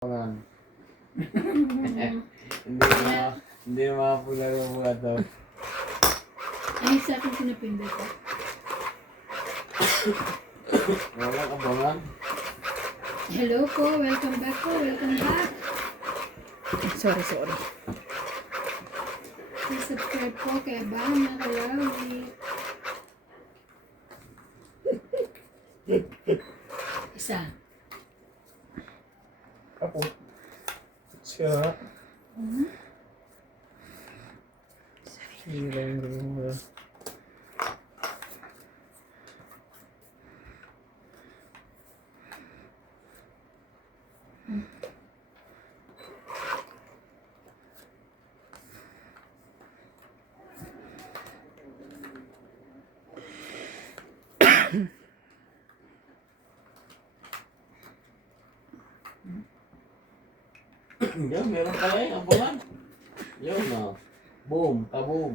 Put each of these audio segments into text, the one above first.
Pangan. Hindi na makapularo mo ito. Ay, sa akin pinapindot ko. Wala ka bangan. Hello po, welcome back po, welcome back. Sorry. Subscribe po kay Bama Kalawi. Isa. Ako. Siya. Sorry. Yan, meron pala yung abangan. Yun na. Boom, kaboom.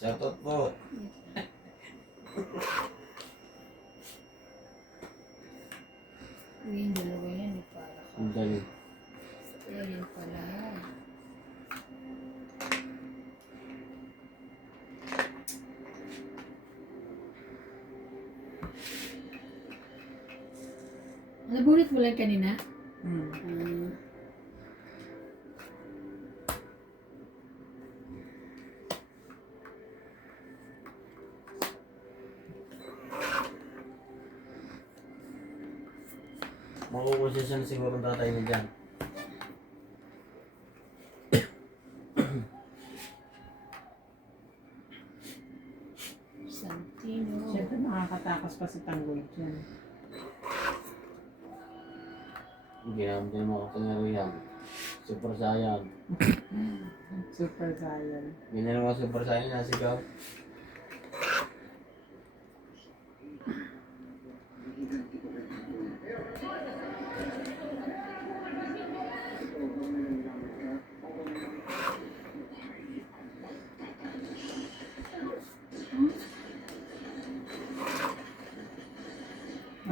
Shoutout po. Yung dalawa yan, eh, para ka. Ang dali. Ayan pala. Nabulit mo lang kanina? Makukusisyon siguro ang tatay mo dyan. Santino. Siyempre nakakatakas pa si Tanggol dyan. Hindi naman din makapangyarihan. Super Saiyan. Super Saiyan. Ganyan ang mga Super Saiyan nasigaw.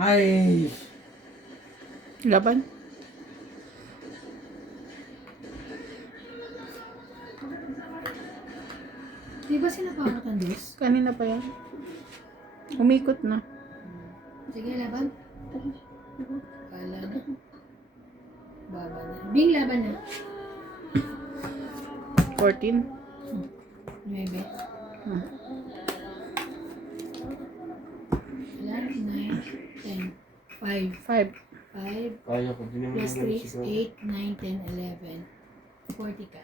Ay! Laban? Di ba sila pakatandis? Kanina pa yan. Umikot na. Sige, laban. Wala na. Baba na. Bing laban na. 14. 9. Hmm. Ilan? 9, 10. 5. 5. 5 Kaya ko din naman plus yung 3 is sigaw. 8, 9, 10, 11. 40 ka.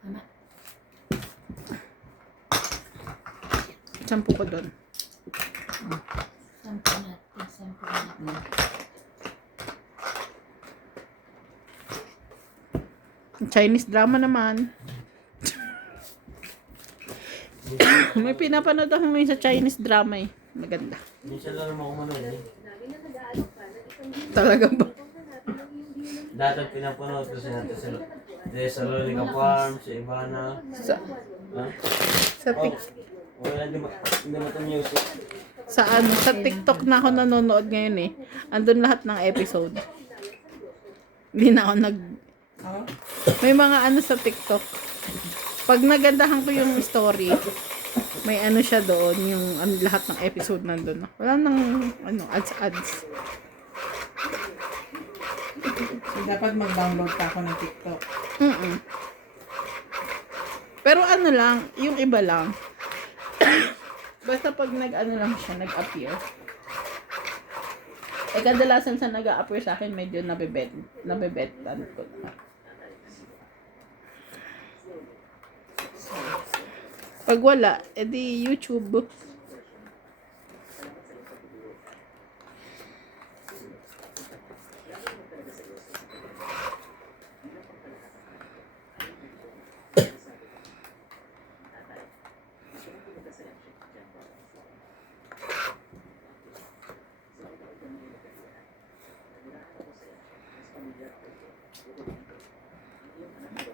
Tama. 10 ko doon. 10 natin. 10 natin. Chinese drama naman. May pinapanood ako ngayon sa Chinese drama eh. Maganda. Minsan lang naman ako manood eh. Talaga ba? Dati pinapanood ko siya natin sa Thessalonica Farm, si Ivana. Sa, Ha? sa, Oh, tik, wala hindi mata music. sa TikTok na ako nanonood ngayon eh. Andun lahat ng episode. Hindi na ako May mga ano sa TikTok. Pag nagandahan ko yung story, may ano siya doon, yung lahat ng episode nandun. Wala nang ads. So, dapat mag-download ka ako ng TikTok. Pero ano lang, yung iba lang. Basta pag nag-ano lang siya, nag-appear. Eh, kadalasan sa nag-a-appear sa akin, medyo nabebetan ko na. Pag wala, edi YouTube.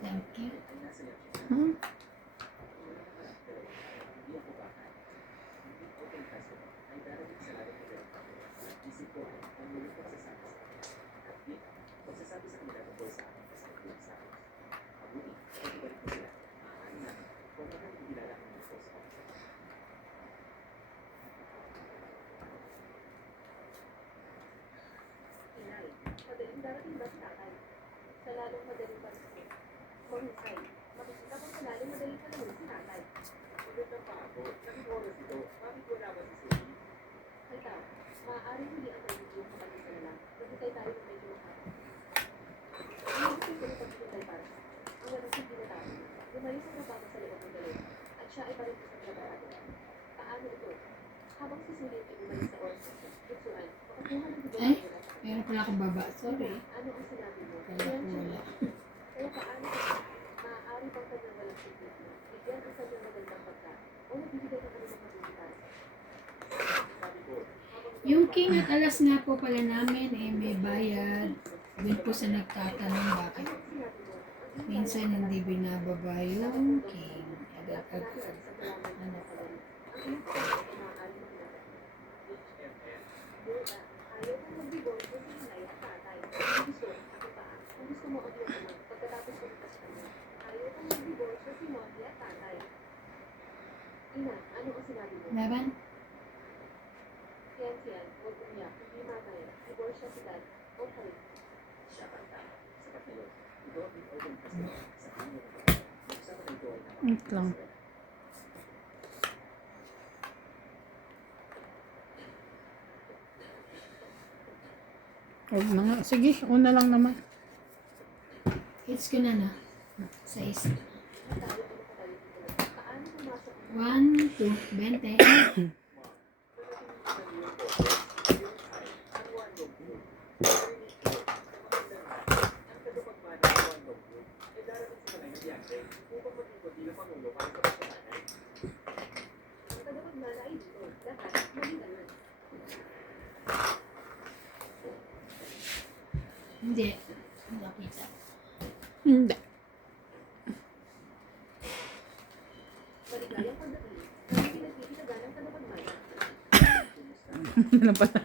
Thank you. Inay, madaling darating ba si tatay? Sa lalong madaling pa rin mahusay. Makikita ko sa lalong madaling panahon si tatay. Magandang paabot. Nakit oras ito. Bakit wala ba si Susie? Halta, maaaring hindi ang kaibigan yung kapatid na lang. Naghintay tayo ng medyo makapit. Inisip ko na paghintay para siya. Ang nagsindi na tayo. Lumayo sa trabaho sa loob ng dalawa. At siya ay parin sa trabaho. Paano ito? Habang si Susie ay umalis sa oras nito, buksuan, makakuha ng Ay, bibig na meron pala akong baba. Sorry. ano ang sinabi mo? Kala ko wala. Kaya paano ito? Maaari bang kanyang walang sigit mo? Bigyan ang kanyang magandang pagkain o nagbibigay ng kanyang mabubutan? Sabi ko, Yung king at alas nga po pala namin eh may bayad. Doon po sa nagtatanong bakit sinabi mo, minsan hindi binababa yung king. Agad-agad. Ano po? ang iyong pagkain ay maaari maglaban. Yoda, ayaw kong mag-divorce sa nanay at tatay. Ang gusto, ako pa, ang gusto mo ang iyong ama pagkatapos pumunta sa kanya. Ayaw kong mag-divorce sa si mommy at tatay. Ina, ano ang sinabi mo? Laban? Yan, huwag umiyak, hindi mamaya. Divorce siya si dad. Okay. Wait lang. Huwag na nga. Sige, una lang naman. Hits ko na na. 6. Tayo ay nakabalik dito. Paano pumasok 1, 2, 20. ang tagapagmana ay dito? Lahat, maging ganun. Hindi. Hindi ako kita. Hindi. Maligayang pagdating, kami pinagtitinagan ng tagapagmana. Ano pala?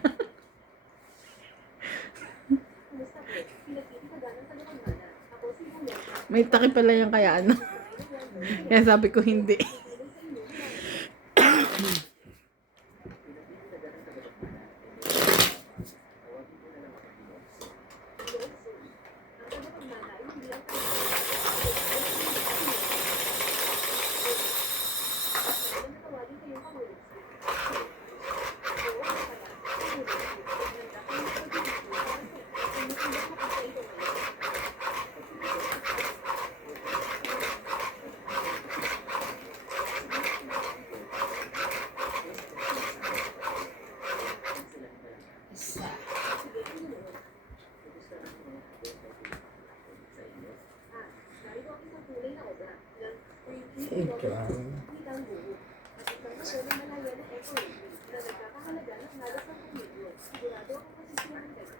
Kumusta po? Pinagtitinagan ng tagapagmana. Ako si Buya. May taki pala yung kaya ano. Kaya sabi ko hindi. Ang tagapagmana ay hindi ang natawagin kayong kamulong. Oo, kaya, kamulong. Naganda ko yung pag-ibig mo para sa kung mo kung ito ngayon. Isa. Narito ang isang tunay na obra ng Witang Buho at isang patunay malaya na eco na nagkakahalaga ng halos 10 milyon. Sigurado ako masisiyahan kayo.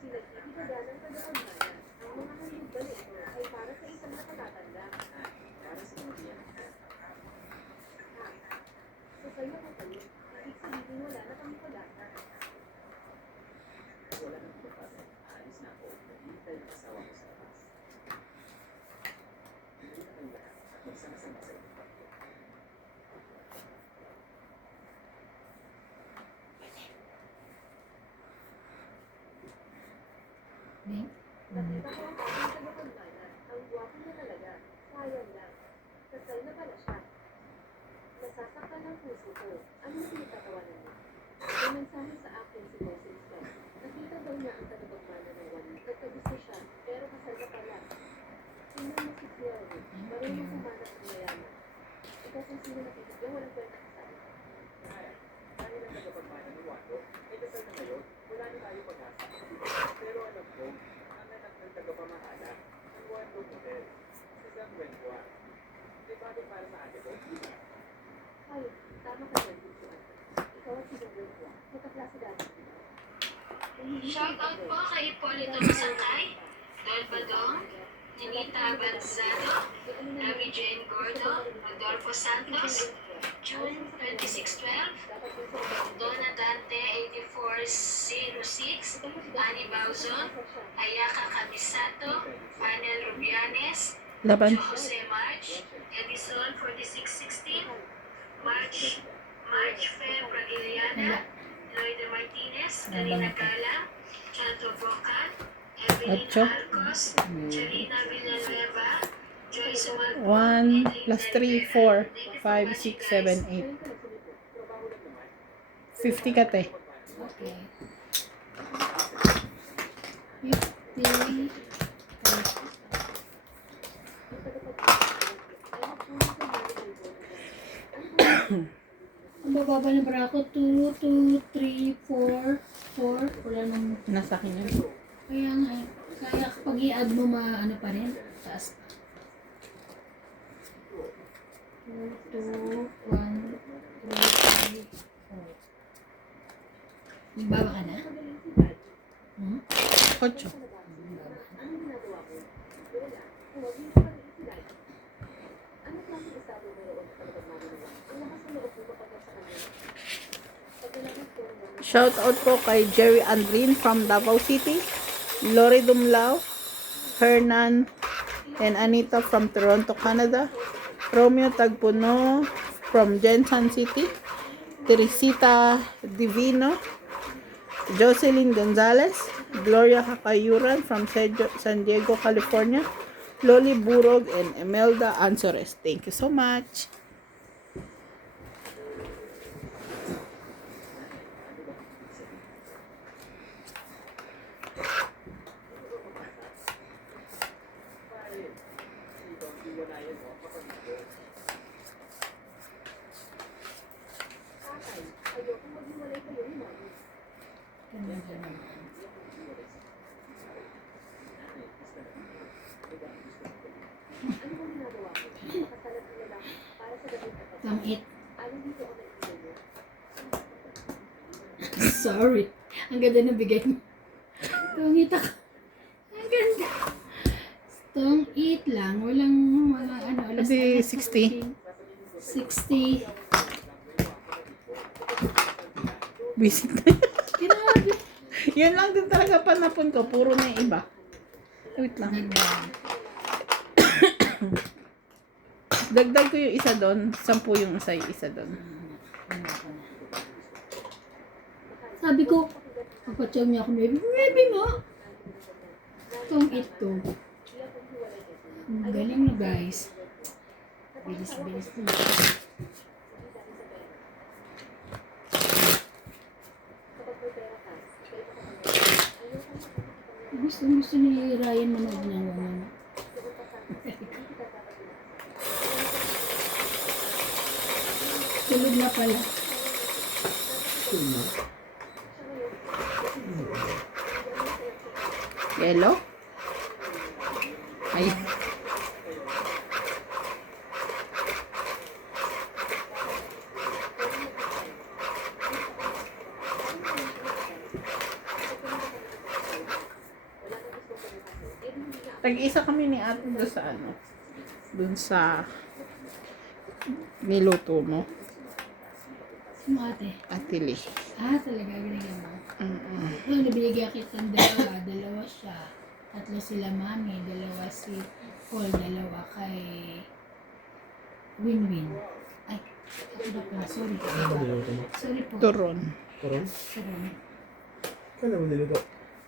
Sinagtitigagan ng tagapagmana. Ang mga handog ba na ito ay para sa isang nakatatanda. Para sa mga Sasaya ko kayo. Ibig sabihin wala na kami pag-asa. Wala na kami pag-asa. Alis na ako. Naghihintay ng asawa ko sa labas. Hindi na kayo lahat at magsama-sama sa inyong pagkakas. Bing. Nakita ko ang aking tagapagmana. Ang gwapo niya talaga. Sayang lang. Kasal na pala siya. Nasasaktan ang puso ko. Anong pinagtatawanan niya? May mensahe sa akin si Bossing Scott. Nakita daw niya ang tagapagmana ng wali. Nagkagusto siya, pero kasal na pala. Tingnan mo si Fiori. Marunong kumanap ng mayaman. Ikaw kung sino nakikita, walang kwenta kasal. Dahil ang tagapagmana ni Wando, may kasal na ngayon, wala na tayo pag-asa. Pero alam ko, ang anak ng tagapamahala, ang Wando Hotel, si San Wenwa. May bagay para sa atin ko. Ay, tama ka dyan, Busuan. Ikaw at si San Wenwa, magkaklase dati. Shoutout po kay Polito Masangkay, Del Badong, Ninita Banzado, Mary Jane Gordo, Rodolfo Santos, June 2612. Donna Dante 8406. Annie Bauzon. Ayaka Camisato. Panel Rubianes. Laban. Jose March. Edison 4616. March Fe Bragiliana. Lloyd Martinez. Karina Gala. Chanto Broca. Evelyn Ocho. Arcos. Charina Villanueva. Joyce 1 plus 3, 4, 5, 6, 7, 8. 50 ka, te. Okay. 50. Ang bababa ng bra ko, 2, 2, 3, 4, 4. Wala nang, Nasa akin yun. kaya nga, kaya kapag i-add mo ano pa rin, taas. 2, 2, 1, 3, 4. Nagbaba ka na? Hmm? 8. Shout out po kay Jerry Andrin from Davao City, Lori Dumlao, Hernan, and Anita from Toronto, Canada, Romeo Tagpuno from Jensen City, Teresita Divino, Jocelyn Gonzalez, Gloria Hakayuran from San Diego, California, Loli Burog, and Emelda Ansores. Thank you so much. Tangit. Sorry. Ang ganda ng bigay mo. Tangit ako. Ang ganda. Stong 8 lang. Walang mga ano. Alas Kasi 60. 60. Visit. Grabe. Yun lang din talaga panapon ko. Puro na yung iba. Wait lang. Dagdag ko yung isa doon. 10 yung isa doon. Sabi ko, pagpatsaw niya ako, maybe nga. Stong 8 to. Ang galing na guys. Bilis-bilis na. Gusto ni Ryan manood ng ano. Tulog na pala. Yellow? Ay. Tag-isa kami ni ate doon sa ano. Doon sa niluto mo. Si ate. Atili. Talaga binigyan mo. Mm-mm. Nabinigyan kita ng dalawa siya. 3 sila mami, 2 si Paul, 2 kay Win-Win. Ay, ako na pala, sorry. Sorry po. Turon. Sorry.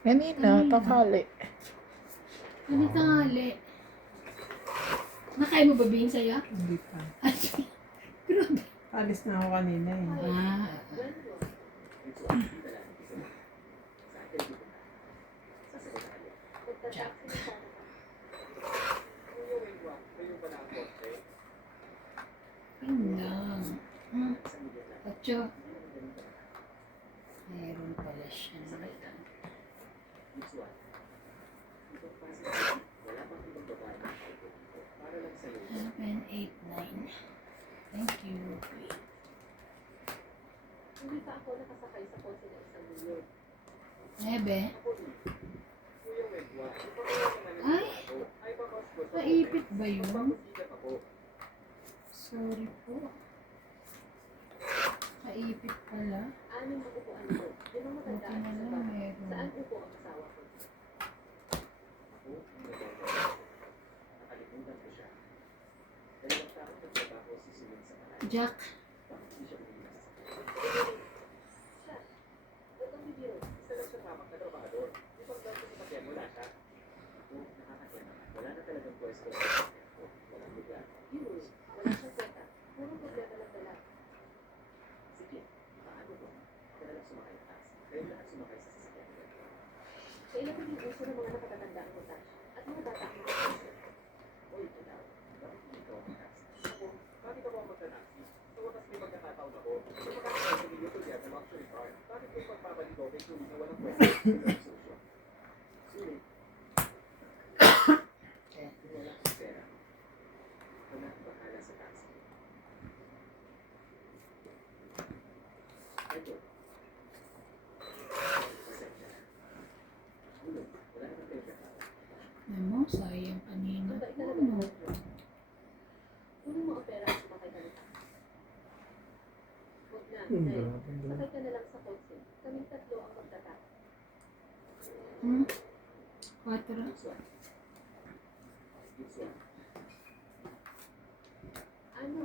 Ganito, takali. Ano tangali? Nakain mo ba Bing saya? Hindi pa. Ay, grabe. Alis na ako kanina eh. Jack. Yun lang. Ocho. Mayroon pala siya. 7, 8, 9. Thank you. Hindi pa ako nakasakay sa kotse ng 1,000,000. Nebe. Ay, naipit ba yun? Sorry po. Nakaipit pala. Anim ang upuan ko. Limang Buti matandaan na sa lang bahay. meron. Saan upo ang asawa ko? Jack. Huwag kang bibiro. Isa lang siyang hamak na trabahador. Yung pagdaw ko sa pakyan, wala siya. Wala na talagang pwesto. Walang lugar. Yun, wala siyang kwenta. Puro problema lang dala. Sige, paano ko? Ako na lang sumakay na taxi. Kayo lahat sumakay sa sasakyan. Kailan ko yung uso ng mga nakatatanda ang montage at mga bata ang montage. Uy, ikaw. Bakit hindi ikaw ang taxi? Ako, bakit ako ang magta-taxi? Sa wakas may magkakataon ako. Sa makakasal sa video ko yan ng luxury car. Bakit may pagpapalik ko kay Julie na walang kwenta? Sulit. Kung wala kang pera, wala kang bahala sa taxi. Ito. Pasensya na. Ulo, wala kang pera. Ano, sayang kanina. Mabait talaga Ano? mo. Kunin mo ang pera at sumakay ka ng taxi. Huwag na, dahil sakay ka na lang sa kotse. Kaming tatlo ang magtataxi. Hmm? 4. This one. Ano?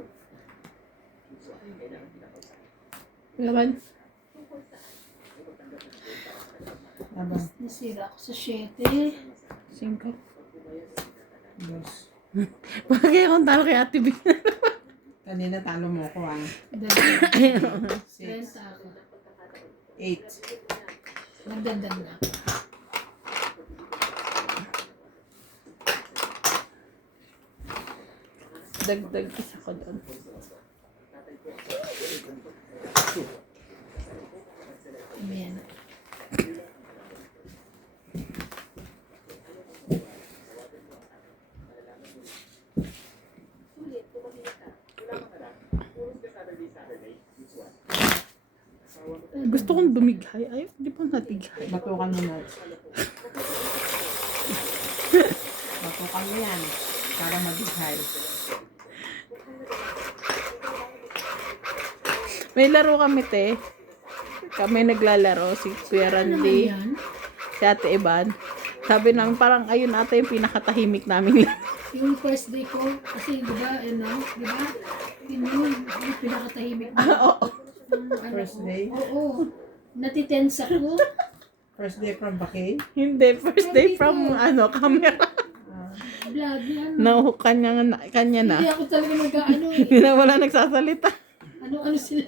This one. Kailangan pinakausapin. Laban. Tungkol saan? May magtanggap ng gold para sa kalaman. Aba, Nasira ako sa 7. 5. Diyos. Bagay akong talo kay Ate B. Kanina talo mo ko ah. Ayun. 6, 30 ako. 8. Nagdagdag na. Dagdag isa ko doon. Ayan. Sulit, tumahimik ka. Wala ka pala. Puros ka Saturday. This one. Gusto kong dumighay. Ayaw, di pa natighay. Batukan mo na. Batukan mo yan. Para madighay. May laro kami, te. Kami naglalaro. Si Kuya Ano naman Randy, yan? si Ate Evan. Sabi namin, parang ayun ata yung pinakatahimik namin laro. Yung first day ko, kasi di ba, di ba? Yun yung pinakatahimik na. Oo. First day? Oo. Natitense ako. First day from vacay? Hindi, first day from camera. Vlog yan. No, kanya na. Hindi ako talaga nag-ano eh. Hindi na wala nagsasalita. Ano sila.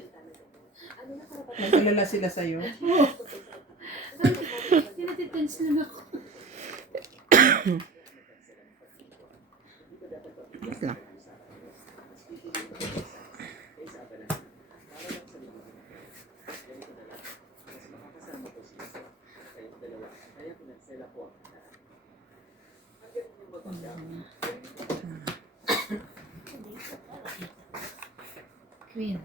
Nagkalala sila sa'yo? Natitense lang ako. Queen.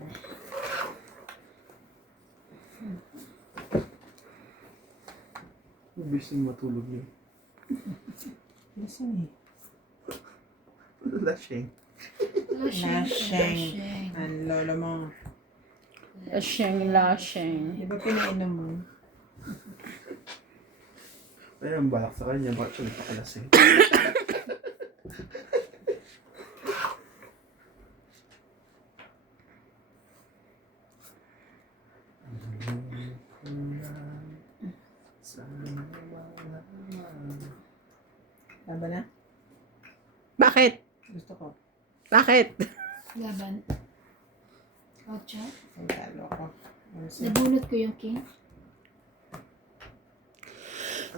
Mabilis yung matulog niyo. Listen eh. Lashing. Lasheng. Ang lolo mo. Lasheng. Di ba pinainom mo? Ay, ang balak sa kanya. Bakit siya nagpakalasing? Laban na? Bakit? Gusto ko. Bakit? Laban. Ocho. Ay, talo ko. Nabunot ko yung king.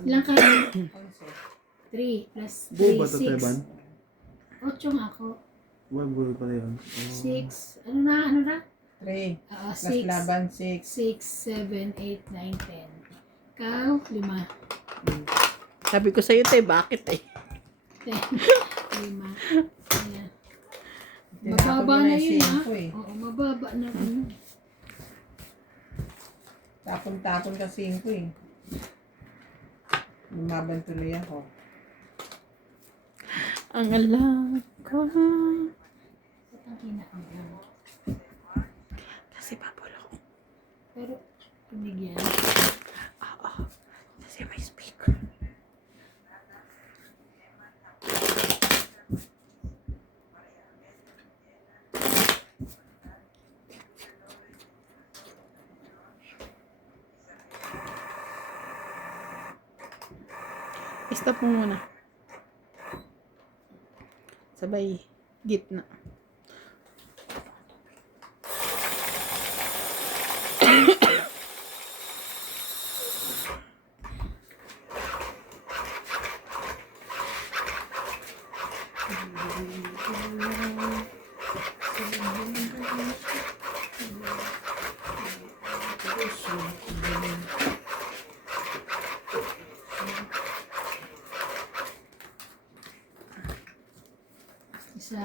Ilang kayo? 3 plus 3, Buo ba ito, Teban? 6. 8 nga ako. Buhay buhay pala yun. 6. Ano na? 3. Oo, Plus 6. laban, 6. 6, 7, 8, 9, 10. Ikaw, 5. Sabi ko sa'yo, te, bakit eh? 10. 5. Ayan. Mababa na yun ha. Eh. Oo, mababa na. Tapon-tapon ka 5 eh. Lumaban tuloy ako. Ang alam ko. Ba't ang kinakabahan? Kasi papalo ko. Pero, tumigyan. Kasi may speaker. Stop mo muna. Sabay, gitna. Isa.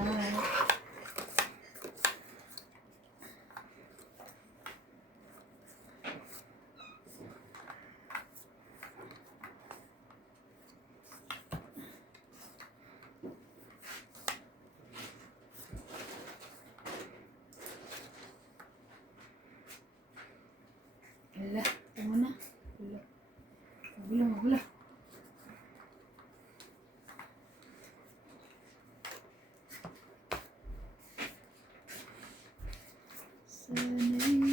Wala. Tama na. Wala. Wala. Wala. Sana'y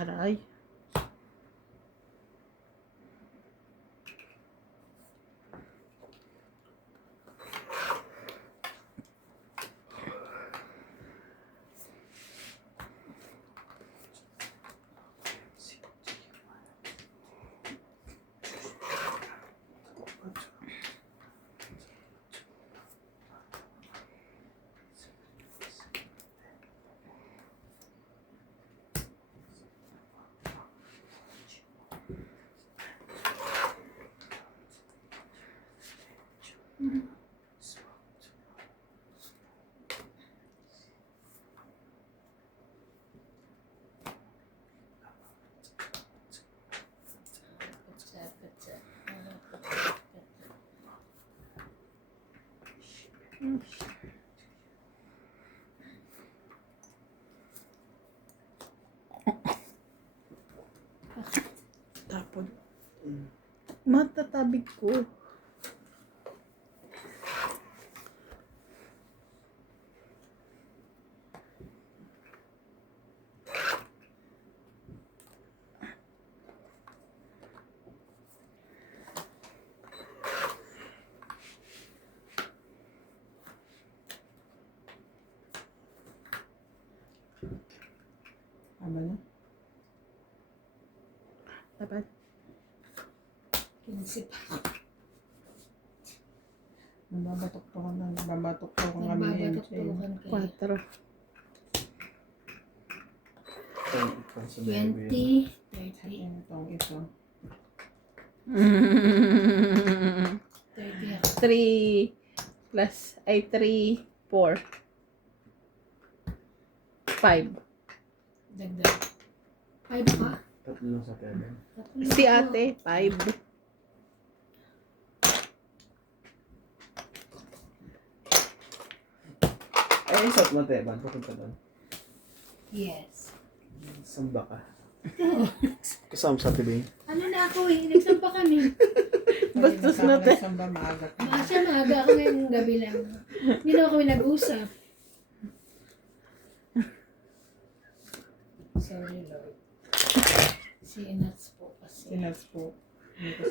Aray. Tapon. Matatabig ko. Aba na? Dapat. kinisip ako. Nababatok ko na. Nababatok ko kung kami ni MJ. Nagbabatok-tukan kayo. 4. 20, 30, Ito. 30 ako. 3 plus, ay 3, 4. 5. Dagdag. 5 ka? Tatlo lang sa pera. Si ate, 5. Ay, isot mo, Teban. Pupunta doon. Yes. Samba ka. Kasama sa TV. Ano na ako eh, nagsampa kami. Bastos na te. Samba maaga ka. Maaga ako ngayong gabi lang. Hindi na kami nag-usap. Sorry Lord. Sinats po kasi. Sinas po.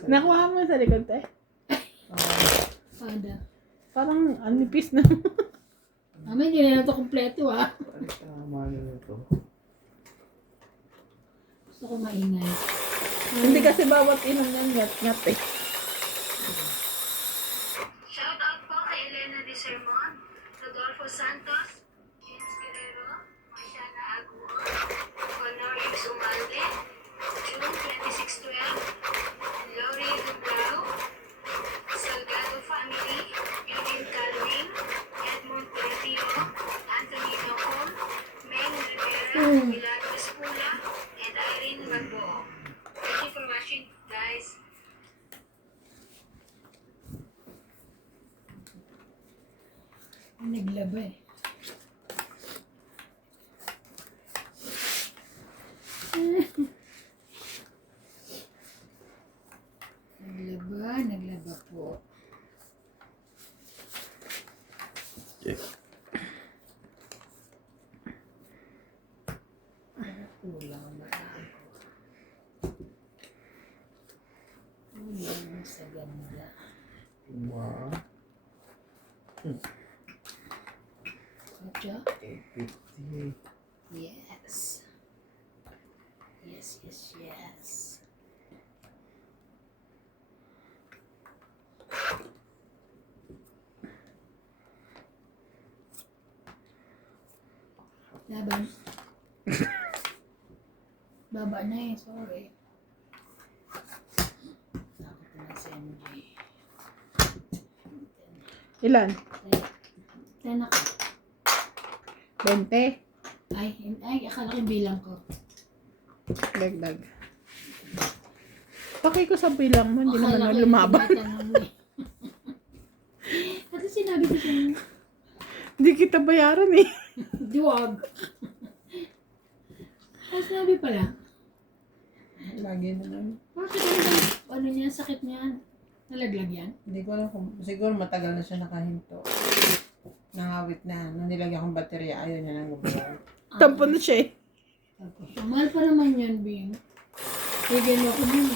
Nakuha mo sa likod te. Pada. Parang anipis na. Mama, hindi na ito kompleto ah. Tama na ito. Gusto ko maingay. Hindi kasi bawat inom ng ngat-ngat eh. Shout out po kay Elena De Sermon, Rodolfo Santos, James Guerrero, Marciana Aguon, Honorio Sumalde, June 2612, Lori Dubrao, Salgado Family, Eugene Calvin, Edmund Peretio, Anthony Nocom, Meng Rivera, Milagros Pula, and Irene Naglaba eh. Naglaba po. Kulang na ako. Kulang sa ganda. Wow. Kotsa? 850. Yes. Yes. Laban. Baba na eh, sorry. Takot na si MJ. Ilan? Ten ako. 20? Ay, akala ko yung bilang ko. Dagdag. Pakay ko sa bilang mo, hindi naman Akala na ko yung lumaban. tinatanong mo eh. At sinabi ko siya, Hindi kita bayaran eh. duwag. Ay, sinabi pala. Lagi na lang. Bakit ano niya, sakit niya? Nalaglag yan? Hindi ko alam kung, siguro matagal na siya nakahinto. Nangawit na. Nung nilagyan kong baterya, ayaw niya nang gumawa. Tampo na siya eh. Mahal pa naman yan, Bing. Bigyan mo ako nun.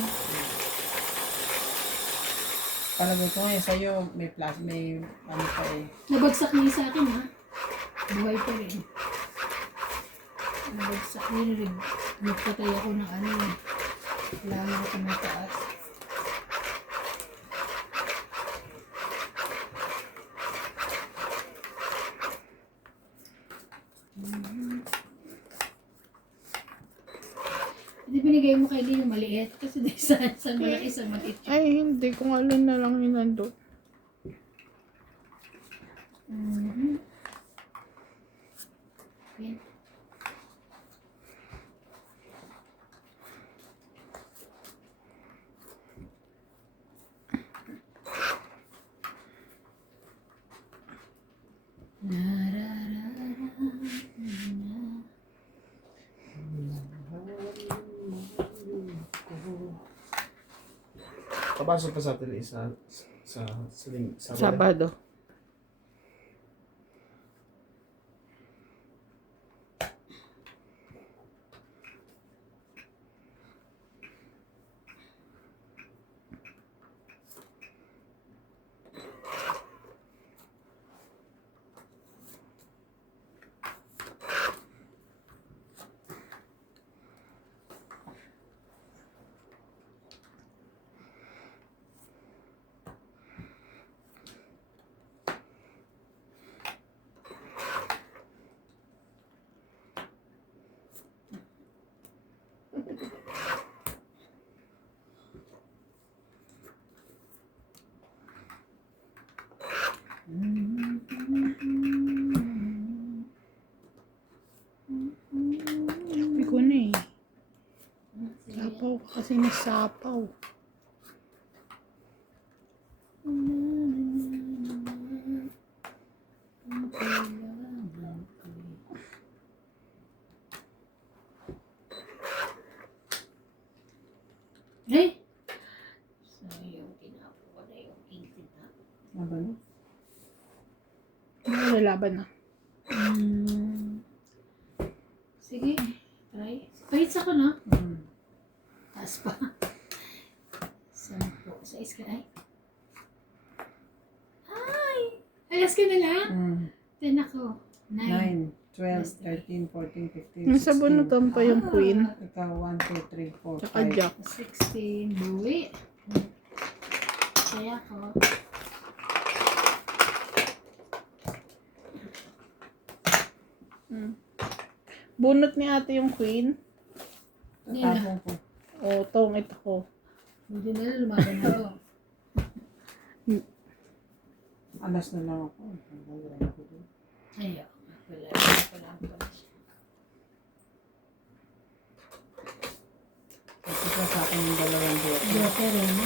Palagay ko ngayon sa'yo, may plus, may ano pa eh. Nabagsak niya sa akin, ha? Buhay pa rin. Nabagsak niya rin. Nagpatay ako ng ano eh. Wala na ako tumataas. Hindi binigay mo kay Lee yung maliit. Kasi di sa malaki sa maliit. Ay, hindi. Kung alin na lang yun nandun. Mhm. Yan. Papasok pa sa atin sa Sabado. Sabi ko na eh. Sapaw ka kasi nasapaw. Eh! Sayang, tinapo na yung intit na. Ano ba no? Nalalaban na. Sige, try. Pahits ako na. Taas pa. 10. Sa iska ay. Ay! Alas ka na lang. 10 ako. 9. 9, 12, 13, 14, 15, 16. Nasa bunutan pa yung queen. Ikaw, 1, 2, 3, 4, Tsaka 5. jack. 16. Buwi. Kaya ko. Bunot ni ate yung queen. Tatapong ko. O, tong ito ko. Hindi na lang lumaban na ako. Alas na lang ako. Nagagawin ko doon. Ayaw. Wala ang pala siya. Kasi ka sa akin yung dalawang buwan. Joker rin.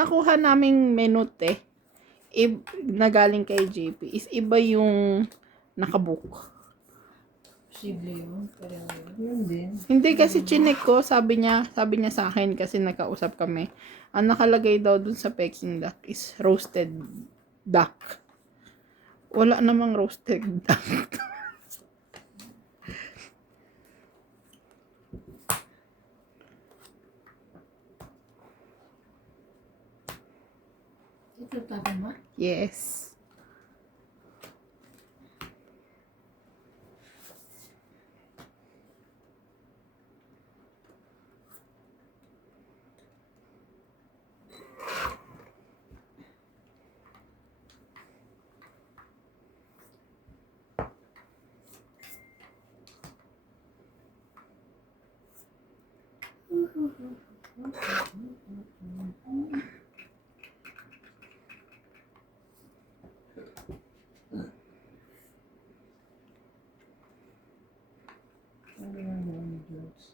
nakuha naming menu te, na galing kay JP, is iba yung nakabook. Posible yun. Pero Yun din. Hindi kasi chinek ko, sabi niya sa akin kasi nakausap kami. Ang nakalagay daw dun sa Peking duck is roasted duck. Wala namang roasted duck. ito tapon mo. Yes. Ano yung noodles?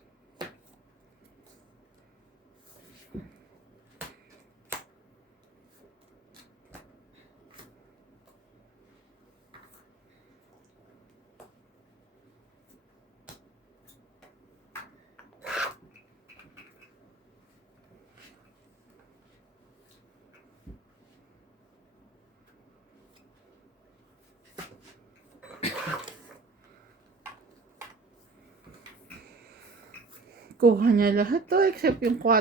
Kuha niya lahat to except yung 4. Wala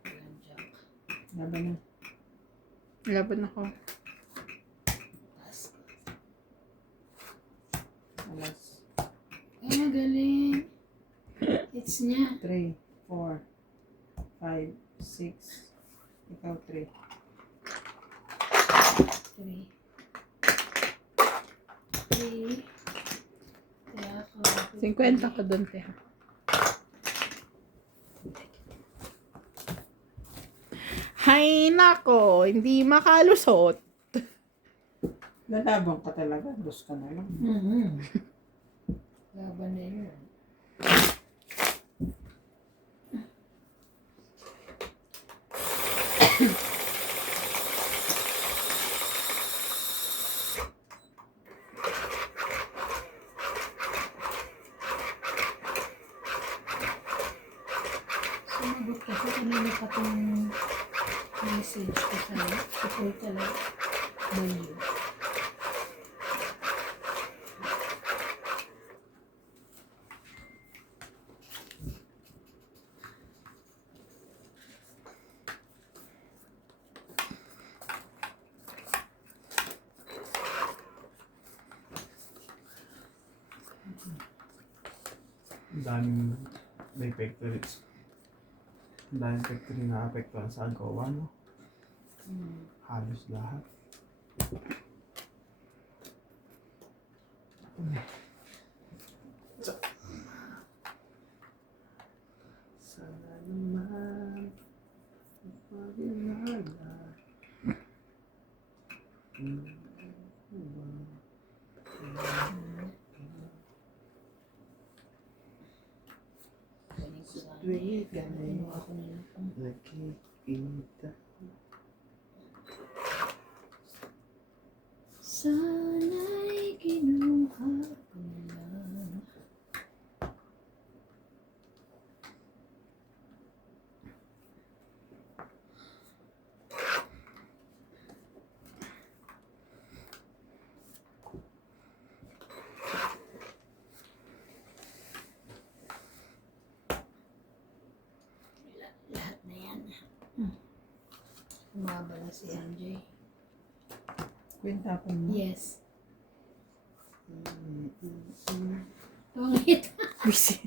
palang jack. Laban na. Laban ako. Taas ko. Alas. Ah, galing. It's niya. 3, 4, 5, 6. Ikaw 3. 3. 3. Kaya ako. 50 ko doon, te. Hay nako, hindi makalusot. Lalabang ka talaga. Dos ka na lang. Laban na yun. Sumagot kasi kanina pa itong message ko sa'yo. Support talaga. Value. Ang daming may factories. Ang daming factory na apektuhan sa agawa, no? Halos lahat. Sana naman magpagilala. Galing ko sana. Tuwing ka na Ano ako na lang. nakikita. Sana'y kinuha ko lang. Lahat na yan. Umabala si MJ. Kwenta pa mo. Yes. Pangit. Bisin.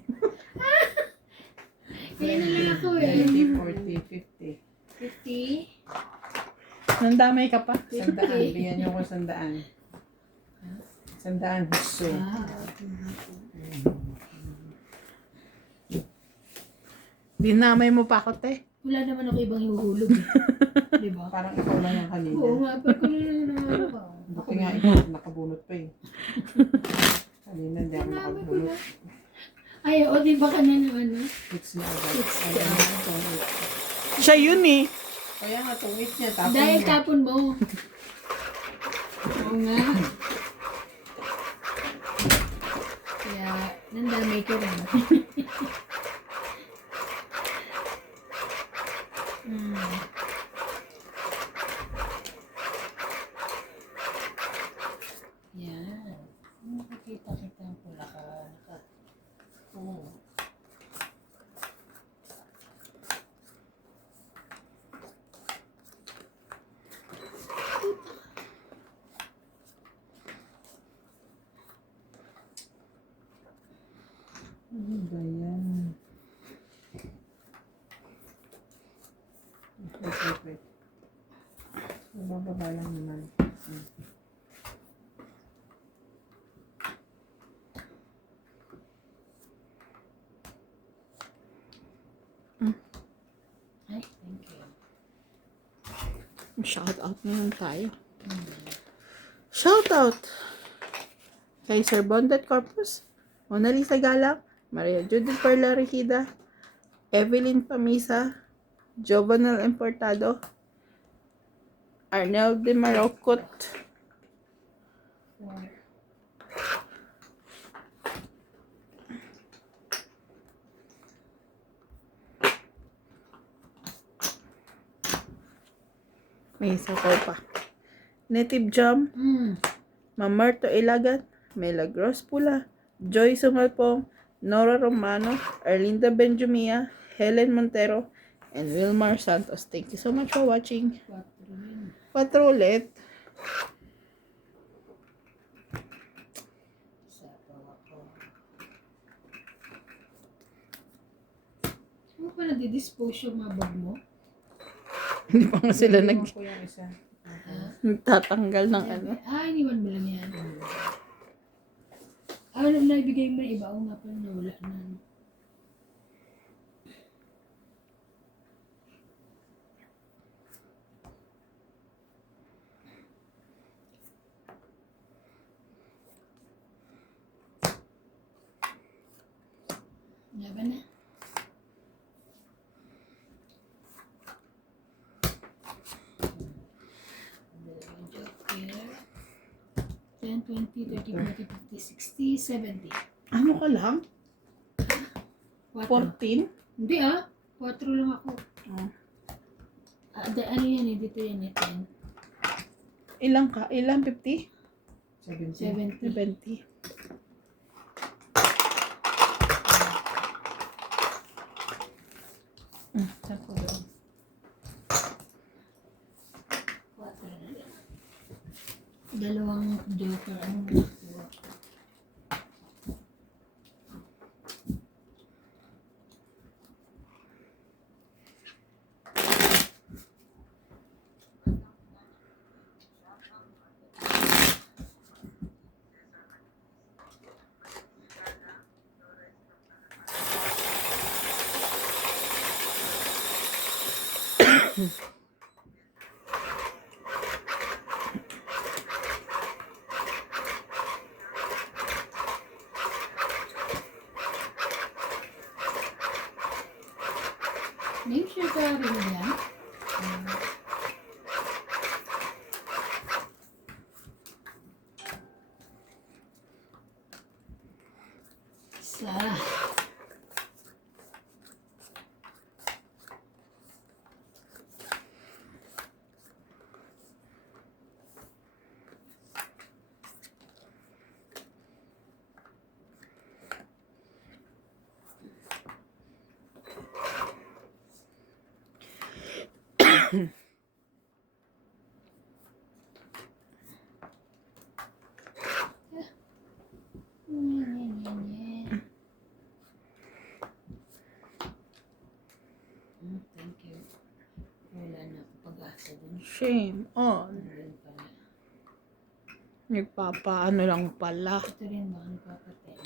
Kaya na lang ako eh. 20, 40, 50. Nandamay ka pa. 50. 100. Bigyan niyo ko 100. 100 huso. Ah, Dinamay mo pa ako, te. wala naman ako ibang hinuhulog eh. Diba? Parang ikaw lang yung kanina. Oo nga, pero kung ano ba? Buti nga ikaw nakabunot pa eh. Kanina hindi ako nakabunot. Ay, o, di ba ka na naman, no? It's na agad. Ayan, so, Siya yun eh. tungit niya. Tapos Dahil niya. tapon mo. Oo nga. Kaya, nandamay ko rin. Hmm. Yan. Nakikita kita ang pula ka. Oo. Ano ba yan? Wait. Nabababa lang naman. Ay, thank you. Shout out ngayon tayo. Shout out kay Sir Bondet Corpus, Mona Lisa Galang, Maria Judith Perla Regida, Evelyn Pamisa, Jovenel Importado, Arnel de Marocot, may isa ko pa. Native Jam, Hmm. Mamerto Ilagan, Milagros Pula, Joy Sumalpong, Nora Romano, Arlinda Benjumia, Helen Montero, and Wilmar Santos. Thank you so much for watching. 4 yun. 4 ulit. Ano pa nadidispose yung mga bag mo? Hindi pa nga sila Iniwan ko yung isa. nagtatanggal ng ano. Ah, iniwan mo lang yan. Ah, naibigay mo yung iba. Oo nga pala, nawala na. Laban na. Joker. 10, 20, 30, 40, 50, 60, 70. Ano ka lang? 4. 14? Hindi 4 lang ako. Ah. Ano yan eh, dito yan eh, 10. Ilang ka? Ilang? 50? 70. 70. 70. Saan ko doon? 4 na lang. Dalawang joker. Anong nakuha? Name share ka rin yan? Isa. Thank you. Wala na akong pag-asa dun. Shame on. Meron pala. Nagpapaano lang pala. Ito rin mga nagpapatay.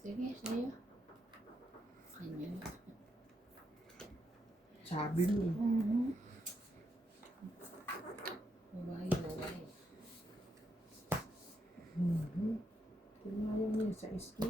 Sige, sa'yo. Kanya na. Sabi mo. Babae. Tinayaw niya sa ismo.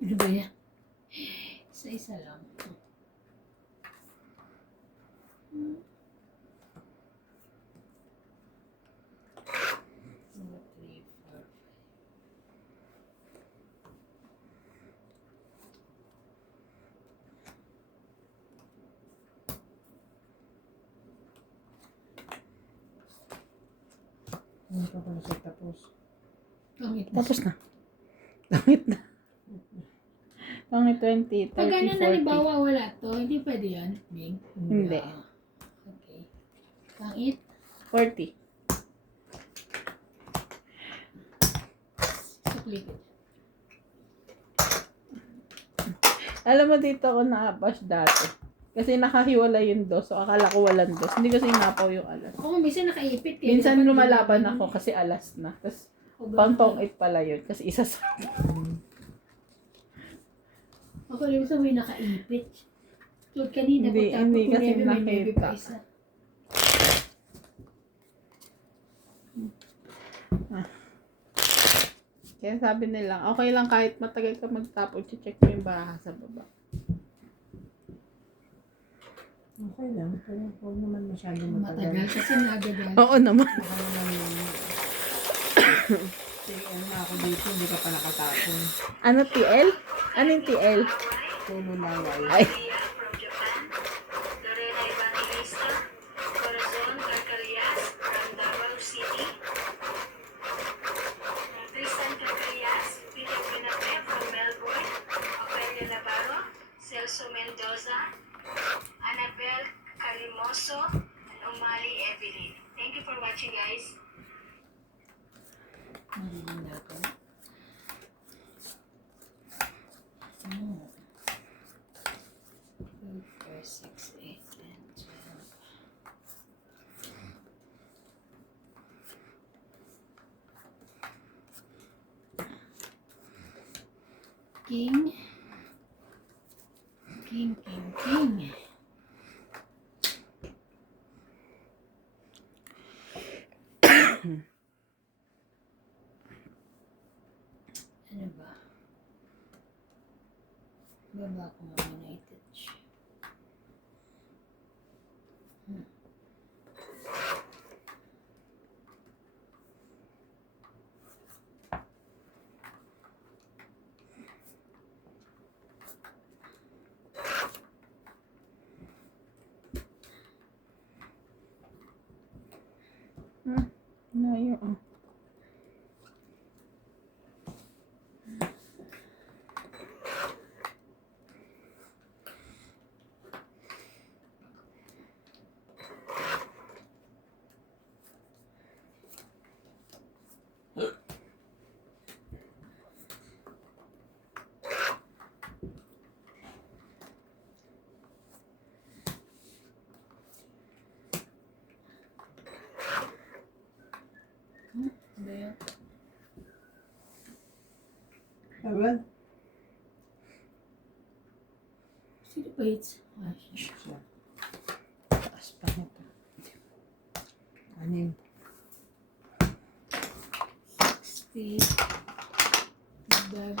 Ano ba yan? Isa-isa lang. Two, three, four, five. Hindi pa pala siya tapos. Pangit na. Tapos na. Pangit na. Pangit 20, 30, Pag ano 40. halimbawa wala to, hindi pwede yan, Bing? Hindi. Ah, okay. Pangit. 40. Suplit. Alam mo dito ako nakabash dati. Kasi nakahiwala yung dos. So akala ko walang dos. Hindi kasi napaw yung alas. Oo, minsan nakaipit. Minsan lumalaban ako kasi alas na. Tapos pang 8 pala yun. Kasi isa sa... Ako rin sa may nakaipit. So, kanina Hindi, ko tapos hindi kasi may maybe nakita. pa isa. Kaya sabi nila, okay lang kahit matagal ka magtapon, check mo yung baraha sa baba. Okay lang. Pero huwag naman masyadong Matagal matagal. kasi naagagal. Oo naman. Baka naman yung... Sige, ano na ako dito, hindi ka pa nakatapon. Ano TL? Ano yung TL? Tulo laway. Ay. Maria from Japan, Lorena Evangelista, Corazon Carcarias from Davao City, Tristan Carcarias, Peter Pinate from Melbourne, Ofelia Navarro, Celso Mendoza, Annabel Calimoso, and Omali Evelyn. Thank you for watching, guys. Marinig natin. 2, 4, 6, 8, 10, 12. King. King. Ano ba? Baba ko muna i-touch. Layo ah. Ano yun? Ewan? Sino ba it's? Ah, siya. Siya. Taas pa nito. Anim. 60. Dagdag.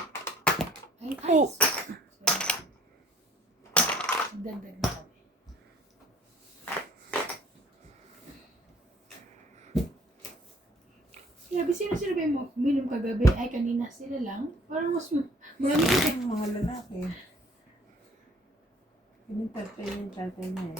Ay, Oh. sorry. Dagdag na kami. Grabe, sino ba yung minum kagabi? Ay, kanina sila lang. Parang mas marami kasi. Ang mga lalaki. Yung tatay niya eh.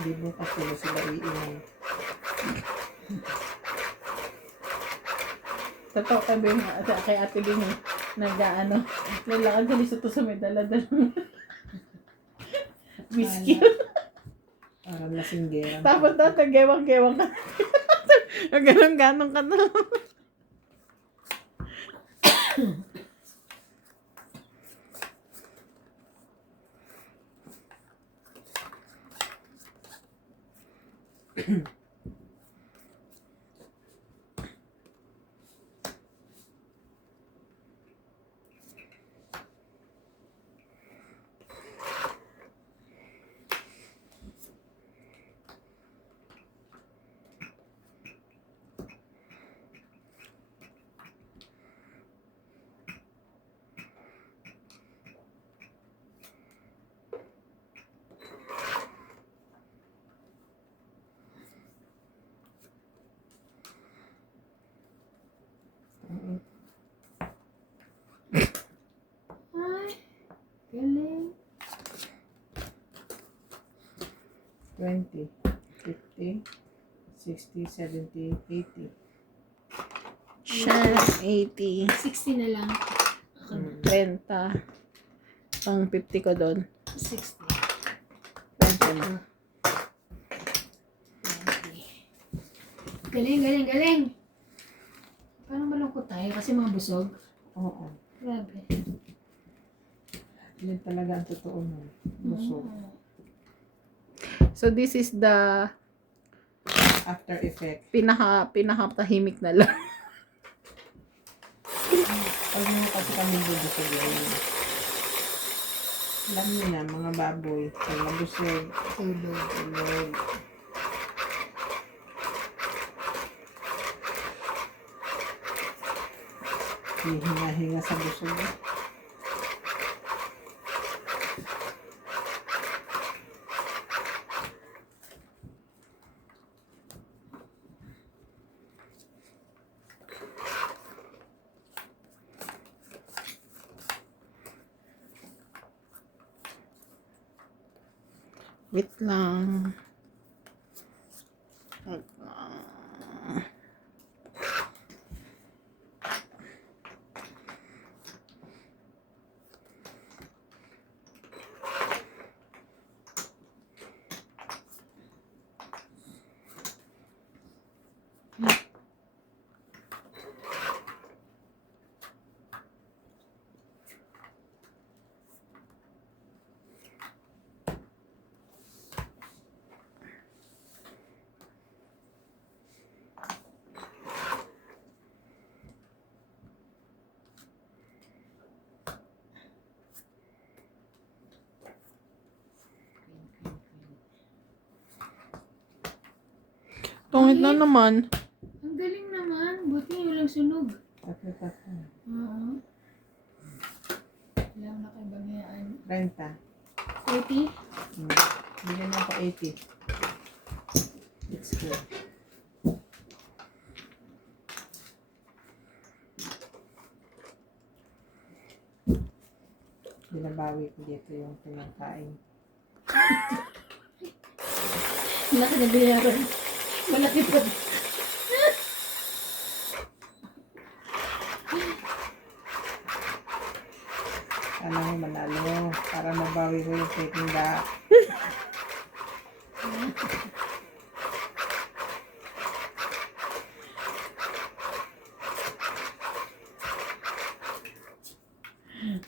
Hindi bukas sila iingay. Totoo kay Bing, kay Ate Bing, nag-ano, lalakad sa lisuto sa may dala-dalang whiskey. Parang lasinggera. Tapos dati, gewang-gewang ka. Ganun-ganun ka na lang. Ay, galing. 20, 50, 60, 70, 80. Siya, 80, 60 na lang. Ako na. 30. Pang 50 ko doon. 60. 20 na. 20. Galing, galing, galing. Parang malungkot tayo kasi mga busog. Oo. Grabe. Yun talaga ang totoo nun. Busog. So this is the After effect. pinaka-tahimik na lang. Pag mga kasi kami bubusog yun. Alam niyo na, mga baboy. Pag nabusog, Tulog. tulog. Hihinga-hinga sa busog. Wait lang. Wait lang. Tungit na naman. Ang galing naman. Buti walang sunog. Tatlo. Oo. Alam na kay Bangyaan. 30. 30? Bigyan niyo ako 80. It's good. Binabawi ko dito yung pinangkain. Laki na binayaran. Malaki pa. Sana ko manalo para mabawi ko yung taking back.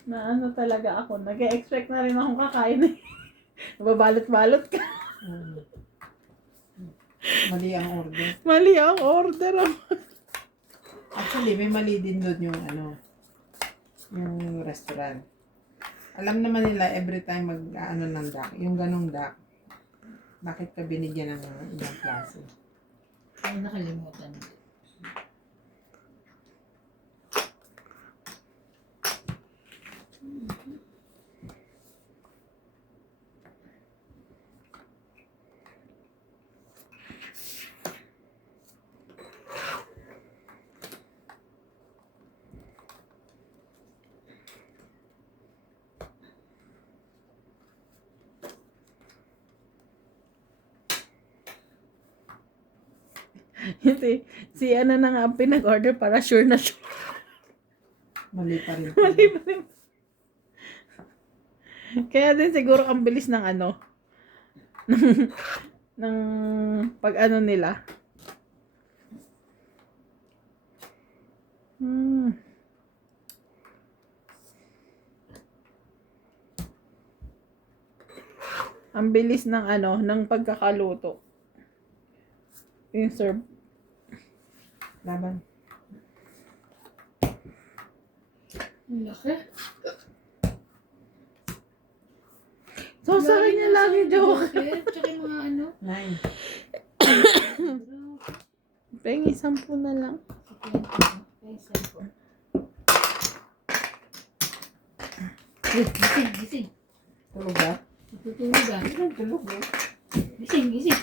Na ano talaga ako. Nag-expect na rin akong kakain eh. Nababalot-balot ka. Mali ang order. Mali ang order. Actually, may mali din doon yung yung restaurant. Alam naman nila every time ng duck, yung ganong duck, bakit ka binigyan ng ibang klase? Ay, nakalimutan. si ano na nga ang pinag-order para sure na sure. Mali pa rin. Mali pa rin. Kaya din siguro ang bilis ng ano, ng pag ano nila. Ang bilis ng ano, ng pagkakaluto. Yung serve. Laban. Ang laki. So, sa akin niya lagi joke. Bakit? Tsaka yung mga ano. 9. Pengi, 10 na lang. Gising, gising. Tulog ba? Tutulog ah. Tulog ba? Gising, gising.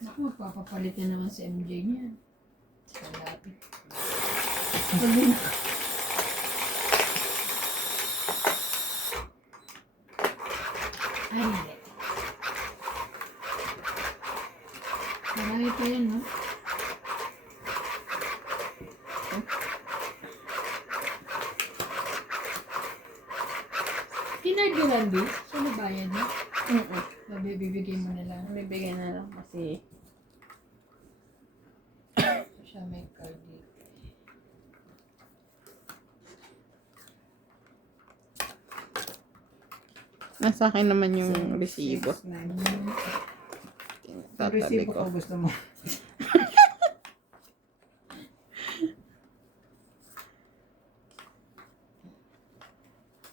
Naku, magpapapalit na naman si MJ niya. Malapit. Ay, hindi. Marami pa yan, no? Kinard yung Randy? Siya nabayad na? Mabibigay mo na lang. Bibigyan na lang kasi Siya may card dito. nasa akin naman yung resibo. 9. Yung Tatabi resibo ko. ko gusto mo.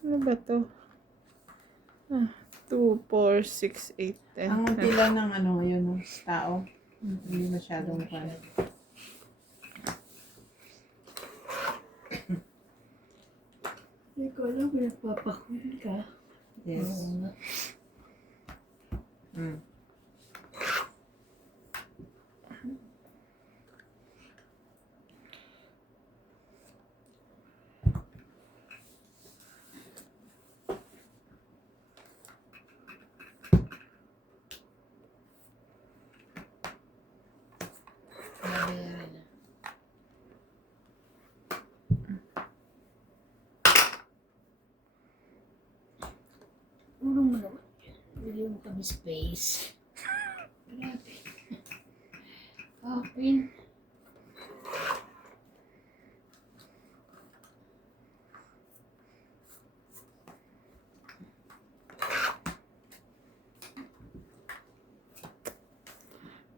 Ano ba to? 2, 4, 6, 8, 10. Ang unti lang ng ano ngayon, no, tao. Hindi masyadong pan. Hindi ko alam kung nagpapakulit ka. Yes. Oo nga. Mm. Nabayaran na. Urong mo naman. Bili mo kami space. Grabe. Open.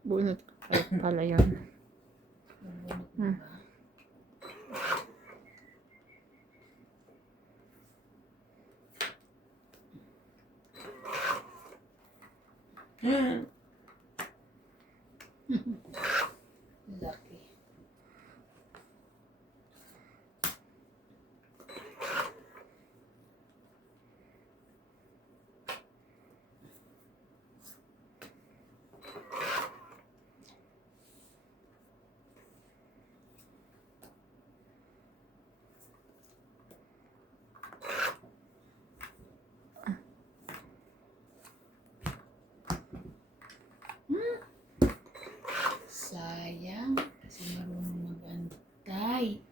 Bunot ay pala yun. Nabunot mo ba? Lucky. Sayang, kasi marunong mag-antay.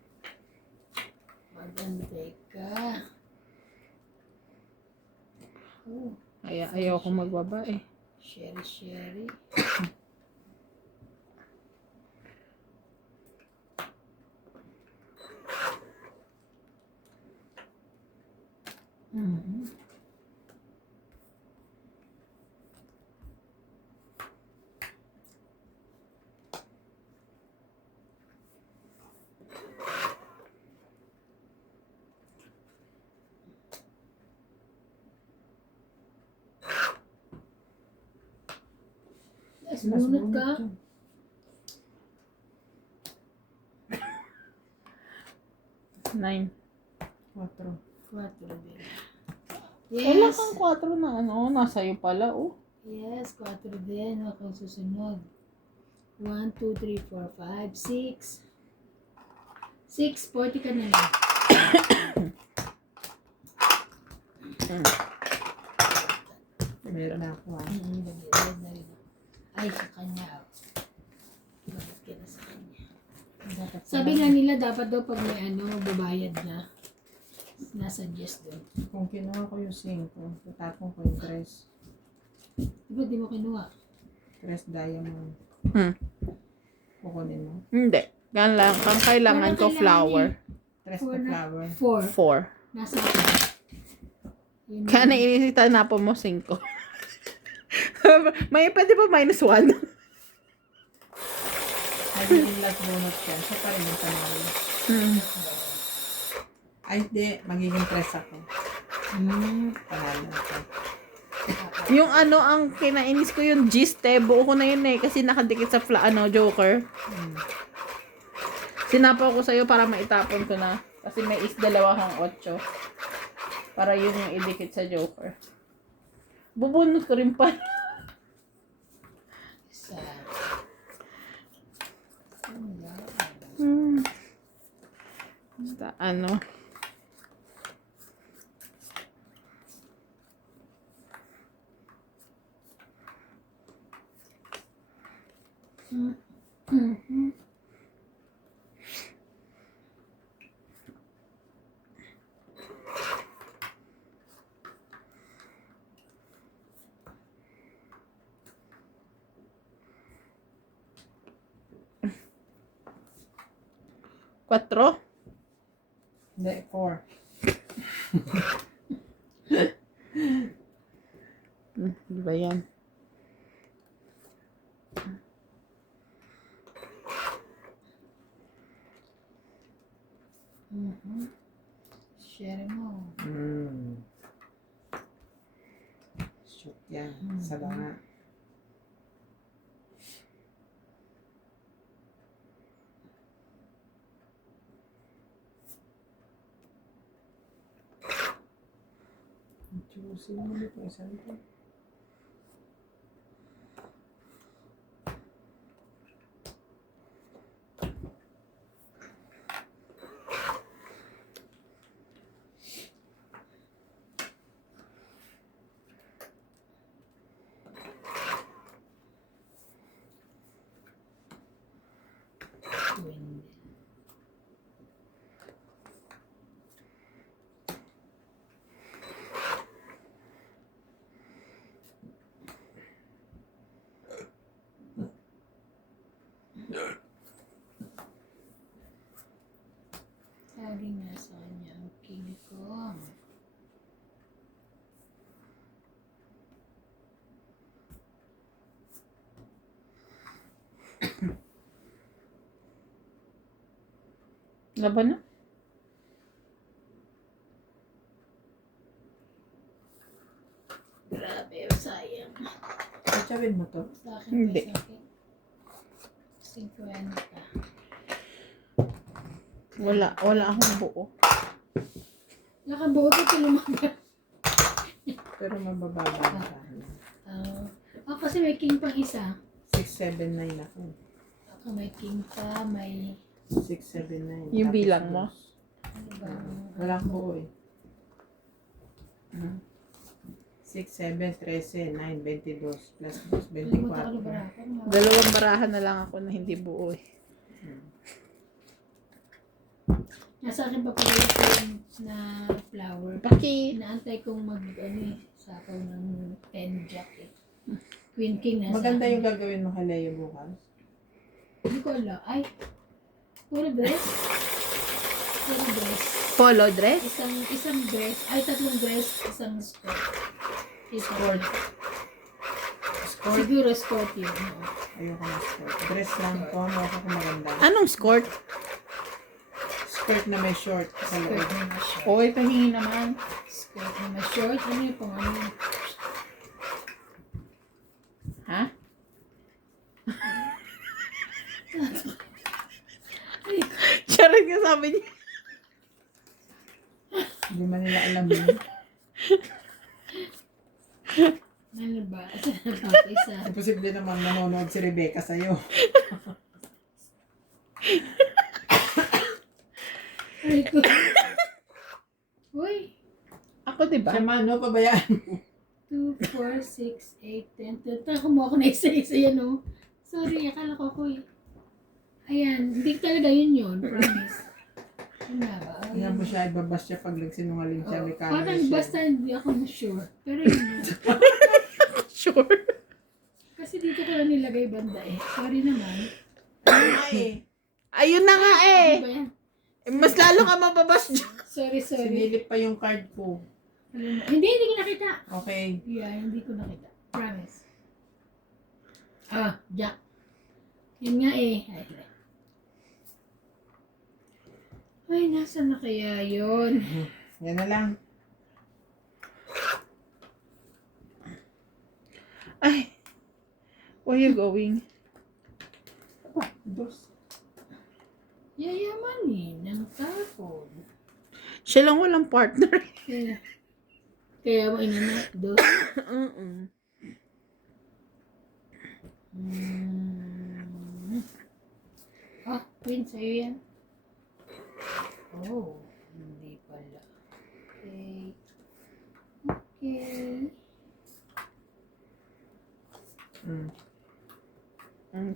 Mag-antay ka. Oh, Kaya ayaw ko magbaba eh. sherry. Mhm. Bunot ka? Nine. 4. 4 din. Wala Yes. kang 4 na ano, nasa iyo pala oh. Yes, 4 din. Huwag kang susunod. 1, 2, 3, 4, 5, 6. 6, 40 ka na lang. Meron na ako ah. Nag-edad na rin ako. Ay, sa kanya. Bakit ka na sa kanya? Sabi nga nila, dapat daw pag may babayad na. Nasuggest doon. Kung kinuha ko yung 5, tatapon ko yung 3. Di ba di mo kinuha? 3 diamond. Kukunin mo. Hindi. Yan lang. Kang kailangan ko flower. 3 na flower. 4. 4. Nasa akin. Yun Kaya nainisita na po mo 5. May pwede pa minus 1. Ay, yung last bonus ko. Siya pa rin yung panalo. Ay, hindi. Magiging 3 ako. Panalo ako. Yung ang kinainis ko yung giste, buo ko na yun eh, kasi nakadikit sa Joker. Sinapaw ko sa'yo para maitapon ko na. Kasi may is 2 kang 8. Para yun yung idikit sa Joker. Bubunot ko rin pa. Isa. Basta Quatro? Hindi, 4. Di ba yan? Share mo. Shoot yan. Sa langa. Sino mo dito? Isang ito. Wind. Laging nasa kanya ang King Kong. Laban na? Grabe, sayang. Katsawin mo to. Sa akin, Hindi. sa akin. 50. Wala akong buo. Nakabuo ko lumaga. Pero mabababa na tayo. Kasi may king pang isa. 6, 7, 9 ako. Ako may king pa, may... 6, 7, 9. Yung bilang mo? Ano ba? Wala akong buo eh. 6, 7, 13, 9, 22, plus 2, Nalimutan ko na 24. barakan. 2 barahan na lang ako na hindi buo eh. Nasa akin pa pala yung na flower. Bakit? Inaantay kong sapaw ng 10 jack eh. Queen King nasa Maganda akin. yung gagawin mo kay Leo bukas. Hindi ko alam. Ay, puro dress? Puro dress. Polo dress? Isang dress. Ay, 3 dress. Isang skirt. Skirt. Skirt. Siguro skirt yun. Oo. Ayoko na skirt. Dress lang to. Ano ako kung maganda. Anong skirt? Skirt na may short sa Skirt loob. na may short. Oy, pahingi naman. Skirt na may short. Ano yung pang ano? Ha? Charot ka sabi niya. Hindi man nila alam yun. Ano ba? Tapos isa. Imposible naman nanonood si Rebecca sa'yo. Ay ko. Uy. Ako diba? Siya man, no? Pabayaan mo. 2, 4, 6, 8, 10, 12. Kumuha ko na isa-isa yan, oh. Sorry, akala ko ako eh. Ayan, hindi talaga yun, promise. Yun na ba? Ayan po siya, ibabas siya pag nagsinungaling siya. May camera Parang siya. basta hindi ako sure. Pero yun na. Sure. Kasi dito ko lang nilagay banda eh. Sorry naman. Ay, Ayun na nga eh. Ano ba yan? Mas lalo ka mababas dyan. Sorry. sinilip pa yung card ko. Hindi ko nakita. Okay. Yeah, hindi ko nakita. Promise. Jack. Yun nga eh. Ay, nasa na kaya yun? Yan na lang. Ay. Where you going? Dos. Yayamanin ng tapon. Siya lang walang partner. Kaya mo inanak doon. Queen, sa'yo yan. Oh, hindi pala. Okay.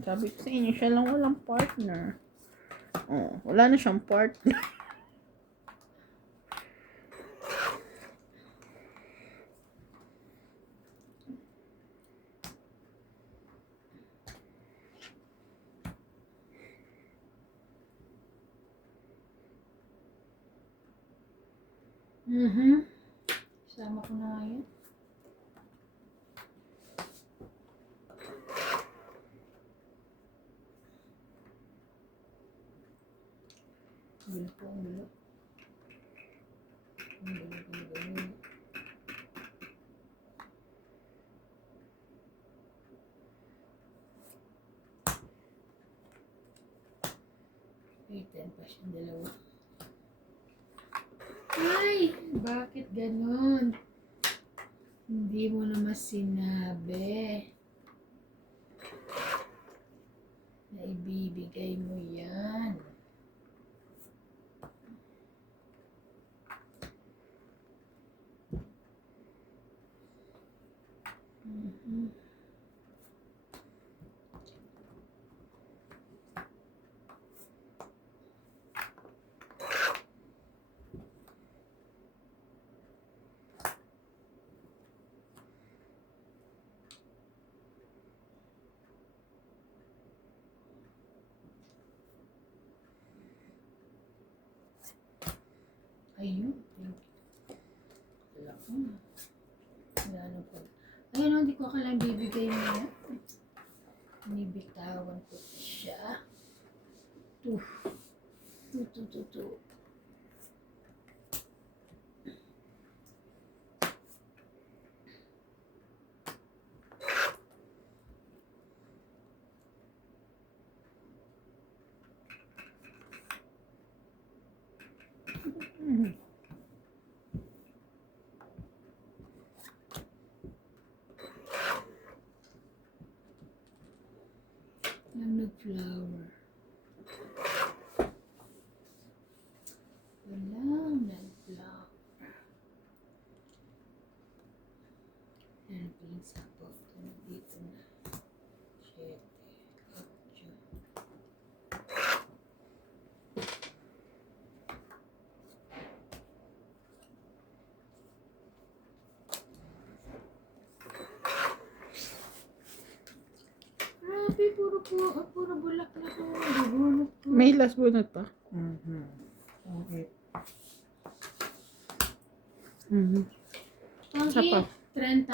Sabi ko sa inyo, siya lang walang partner. Oh, wala na siyang partner. Sama ko na nga yun. Gulo po, ang gulo. Ang gulo. Wait, 10 pa siyang dalawa. Ay, bakit ganon? Hindi mo naman sinabi na ibibigay mo yan. Ayun. Wala ko na. Wala na po. Ayun, hindi ko kailangan bibigay mo yan. Nibitawan ko siya. Tu. Nag-flower. Walang nag-flower. Yan po yung sapot. Dito na. 7, 8. Grabe, puro bulak na to. Bunot to. May last bunot pa. Okay. Isa pa. 30?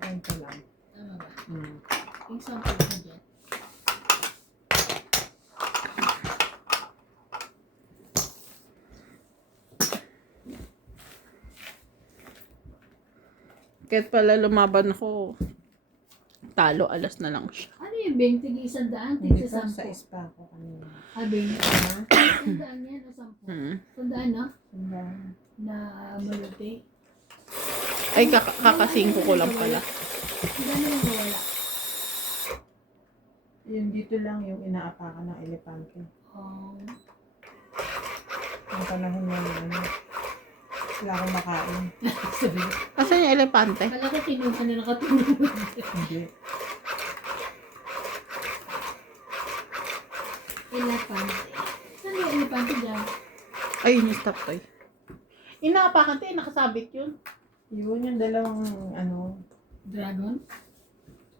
30 lang. Tama ba? Mm. Yung sample ko dyan. Kahit pala lumaban ako, talo, alas na lang siya. Ano yung 20? Isandaan? Hindi Tigsa pa, sa 10? ispa ako kanina. 20? Isandaan yan o 10? Isandaan no? Sandaan. Na maluti. Ay, kakasingko ko lang pala. Isandaan na lang wala. Yung dito lang yung inaapakan ng elepante. Oh. Yung panahon na yun, ano. sila kumakain. Sabi, Asan yung elepante? kala ko kinuha na nakatulog. Hindi. Elepante. Saan yung elepante dyan? Ay, yung stop toy. Inaapakan tayo, nakasabit yun. Yun yung dalawang, Dragon?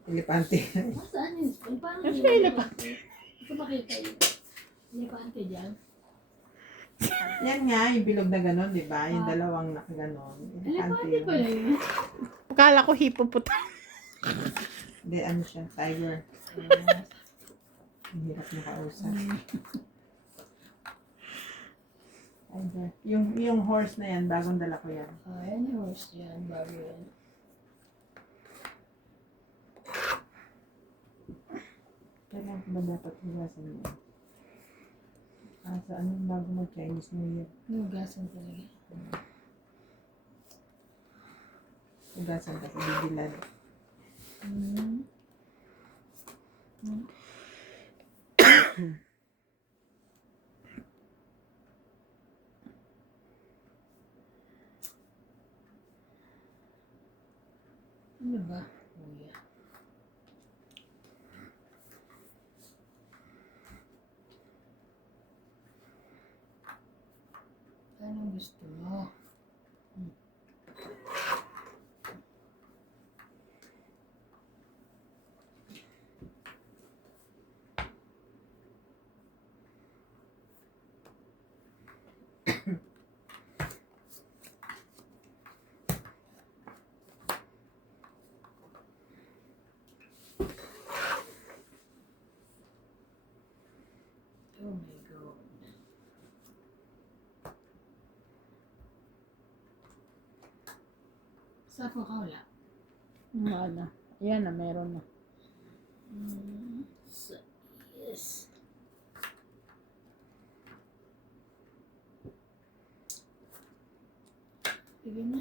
elepante. Saan yun? Paano Yes, yun? may elepante. Ito makita yun. Elepante dyan. Yan nga, yung bilog na gano'n, di ba? Yung dalawang nakaganon. Elepante Elepante pala yun. yun. Akala ko hippopotamus. Hindi, siya, tiger. Ang hirap nakausap. Tiger. Yung horse na yan, bagong dala ko yan. Ayan yung horse yan. Bago yan. Kailan ko ba dapat hugasan yan? Sa bago mag-Chinese New Year? Nugasan talaga. Hugasan kasi bibilad. Ano ba? Kuya. Anong gusto mo? Oh my God. Saan po ka wala? Ano? Ayan na, meron na. Yes. Sige na.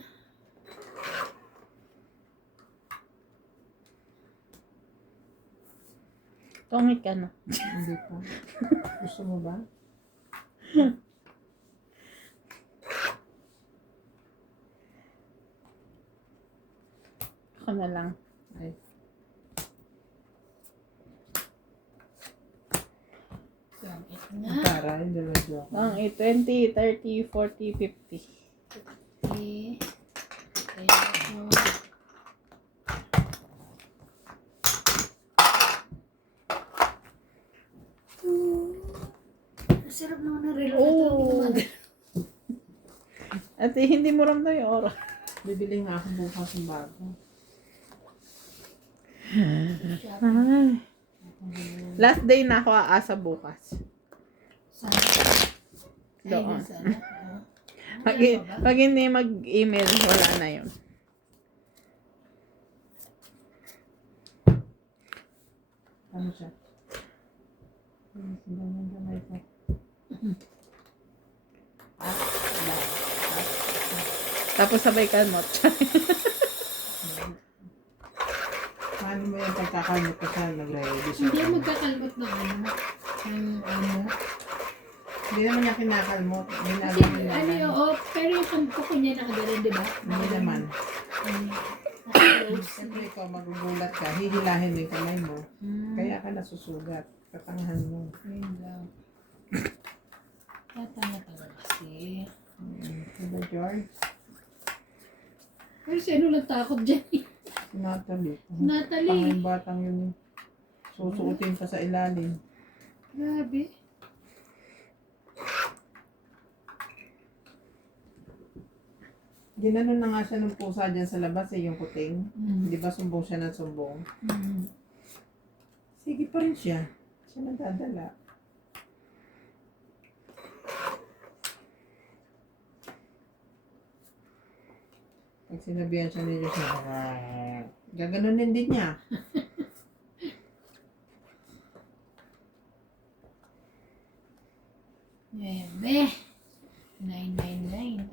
Tungit ka na. Hindi pa. Gusto mo ba? Ako na lang. Ay. Gamit na. Para, hindi na joke. Ang 20, 30, 40, 50. Okay. Ayun. Sarap naman ng relo na to. Oo. Hindi gumagana. At hindi mo ramdam yung oras. Bibili nga ako bukas ng bago. Ay. Last day na ako aasa bukas. Sana. Doon. Ay, sana. Pag, Wala pa ba? pag hindi mag-email, wala na yun. Ano siya? Sindan yung gamay ko. Tapos sabay kalmot. Paano mo yung pagkakalmot ko siya? Nag-ready siya. Hindi magkakalmot ng ano. Ng ano. Hindi naman niya kinakalmot. Kasi Ginagawa niya ano lang. yun, oh, pero yung pagkuko niya nakagalan, di ba? Hindi naman. Naka-close. Siyempre ikaw magugulat ka. Hihilahin mo yung kamay mo. Hmm. Kaya ka nasusugat. Katangahan mo. Ayun lang. Tatanga talaga kasi. Diba, George? Pero si ano lang takot dyan eh. Si Natalie. Natalie. Tanging batang yun eh. Susuotin pa sa ilalim. Grabe. Ginanon na nga siya ng pusa dyan sa labas eh, yung kuting. Mm. Di ba sumbong siya ng sumbong? Mm. Sige pa rin siya. Siya nagdadala. Pag sinabihan siya ni Diyos na, gaganunin din niya. Bebe. 999.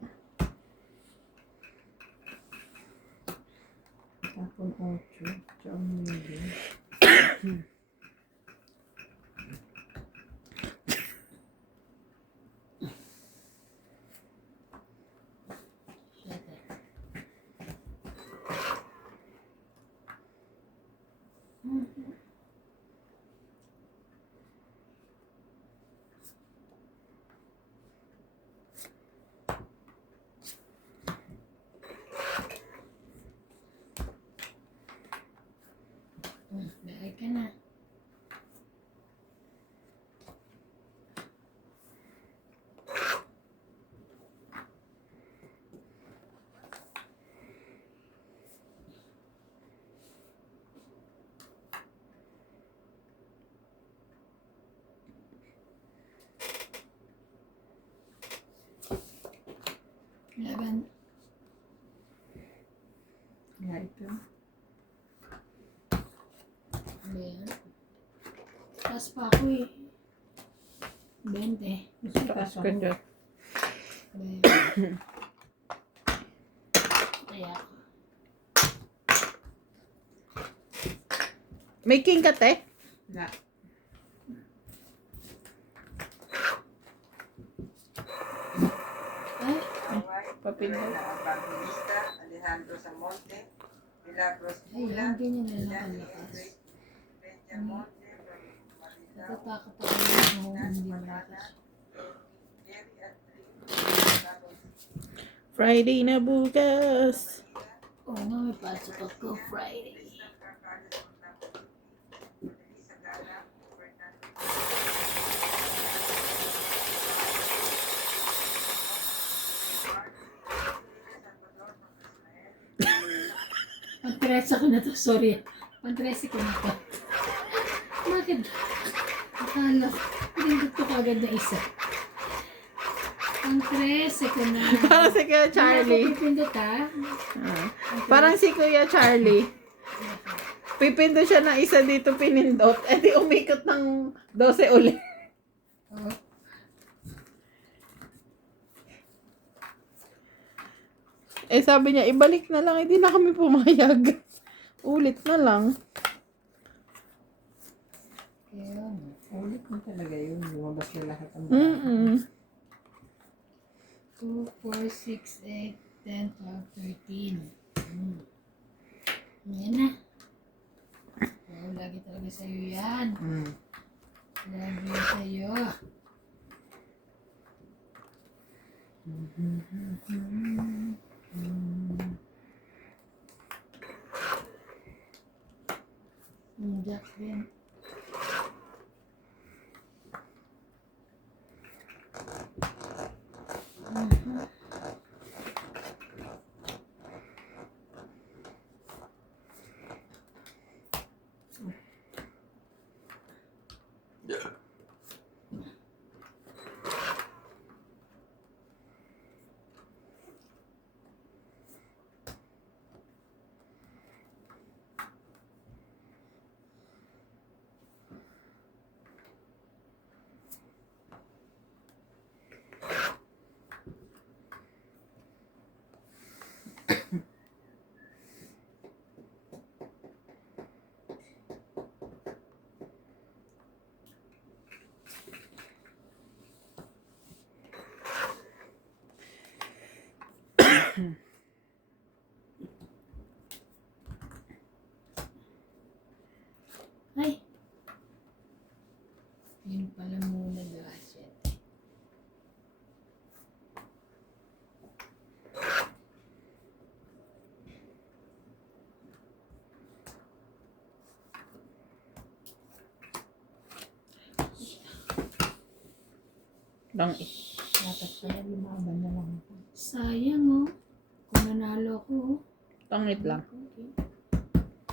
Tapon 8. Tsaka mo yun din. 11. Nga ito. Ayan. Taas pa ako eh. 20. Taas ka dyan. Ayan. Kaya, May king ka, te? Na. ay, Papindot. Alejandro Samonte, Milagros ay, Mula, hindi niya nalakalakas. Benjamonte from Marilao, Natatakot ako ng hindi malakas. Jerry Adri, Friday na bukas. Oo nga, may pasok ako Friday. Carlos Montapo, Melissa Gala, Fernando Salvador from Israel, Pang-13 ko na to, sorry. Pang-13 ko na to. Bakit? Akala, pinindot ko kagad na isa. Pang-13 ko na. Parang si Kuya Charlie. Hindi ako pipindot ha. Ah. Parang si Kuya Charlie. Pipindot siya ng isa dito pinindot. Eh di umikot ng 12 ulit. Oo. Eh sabi niya, ibalik na lang. Hindi na kami pumayag. Ulit na lang. Ayun. Ulit na talaga yun. Lumabas na lahat ang Mm-mm. 2, 4, 6, 8, 10, 12, 13. Ayan na. Oo, lagi talaga sa'yo yan. Lagi sa'yo. Jack din. Ay! Yun pala muna lahat yan. Lang Dapat kaya lumaban na lang ako. Sayang oh. Kung nanalo ko oh. Tangit lang. Okay.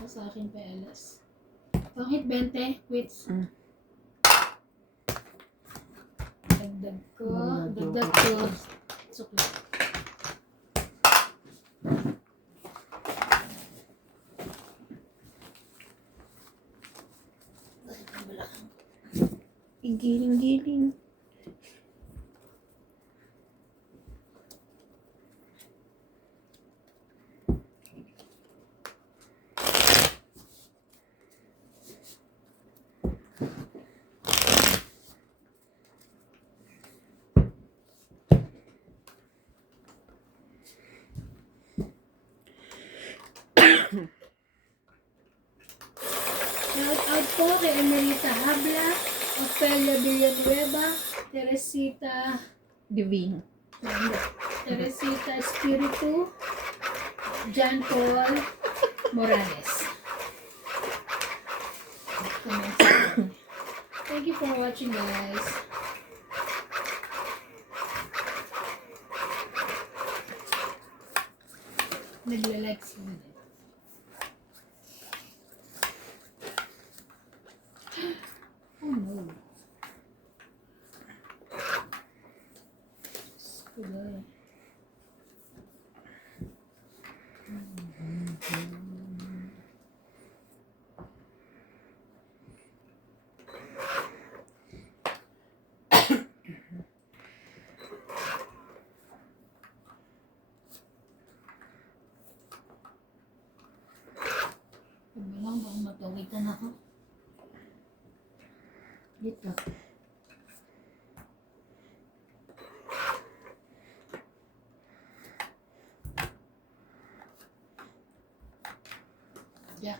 Sa akin pa alas. Pangit 20, quits. Dagdag ko. Dagdag ko. Sukli. Igiling-giling. Shout out po kay Emerita Habla, Ofelia Villanueva, Teresita Teresita Espiritu, John Paul Morales. Thank you for watching, guys. Nagla-like sila. Oh no. Good. Dito. Yeah.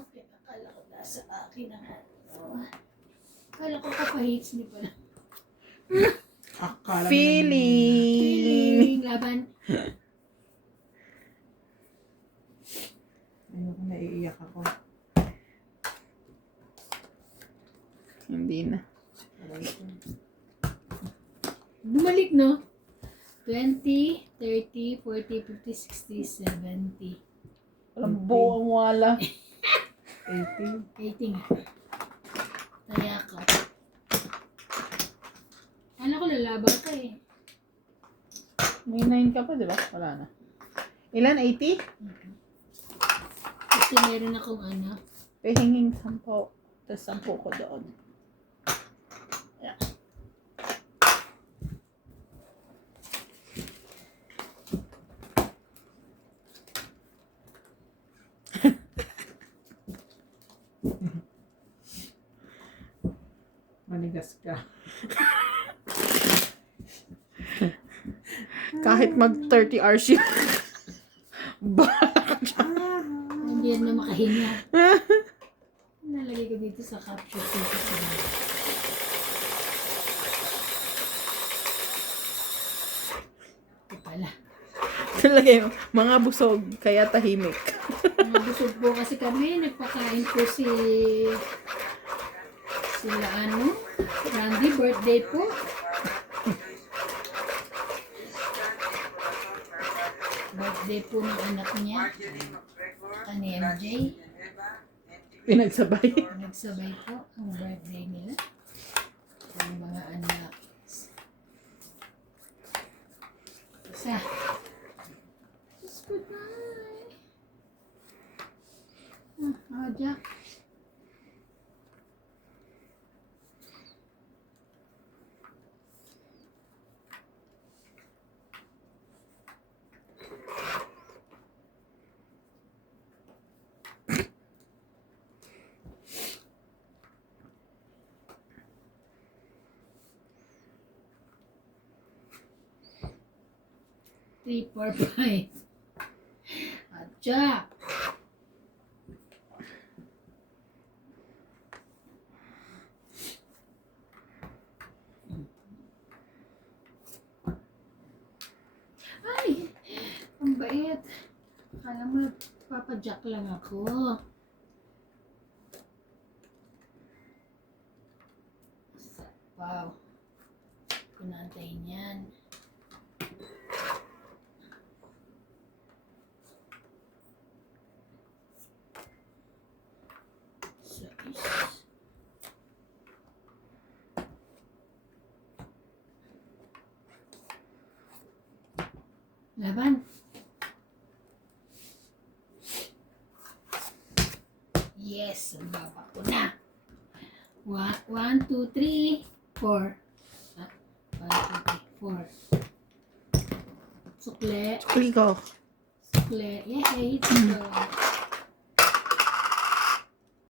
Okay. Akala ko nasa akin ang ano. Akala ko kapahits ni pala. Akala mo Feeling. Laban. Ayoko, naiiyak ako. Hindi na. Bumalik, no? 20, 30, 40, 50, 60, 70. Walang buong wala. 80. 18 nga. Kaya ka. Ano ko lalaban ka eh. May 9 ka pa, di ba? Wala na. Ilan? 80? Kasi meron akong ano. Hinging 10. Tapos 10 ko doon. Yeah. Manigas ka. Kahit mag 30 hours yun. Hindi yan na makahinga. Nalagay ko dito sa capture dito sa ito pala. Talaga yung mga busog, kaya tahimik. Nabusog po kasi kami. Nagpakain po sila ano. Randy, birthday po. Birthday po ng anak niya. Ani MJ. Pinagsabay. Nagsabay po ang birthday nila. Ang mga anak. Isa. Just goodbye. Jack. Three, 4, 5. Jack. Ay, ang bait. Akala mo, papajack lang ako. Wow. Kunantayin yan. Laban. Yes, ang baba ko na. 1, 2, 3, 4. 1, 2, 3, 4. Sukle. Ikaw. Sukle. Yay, it's go.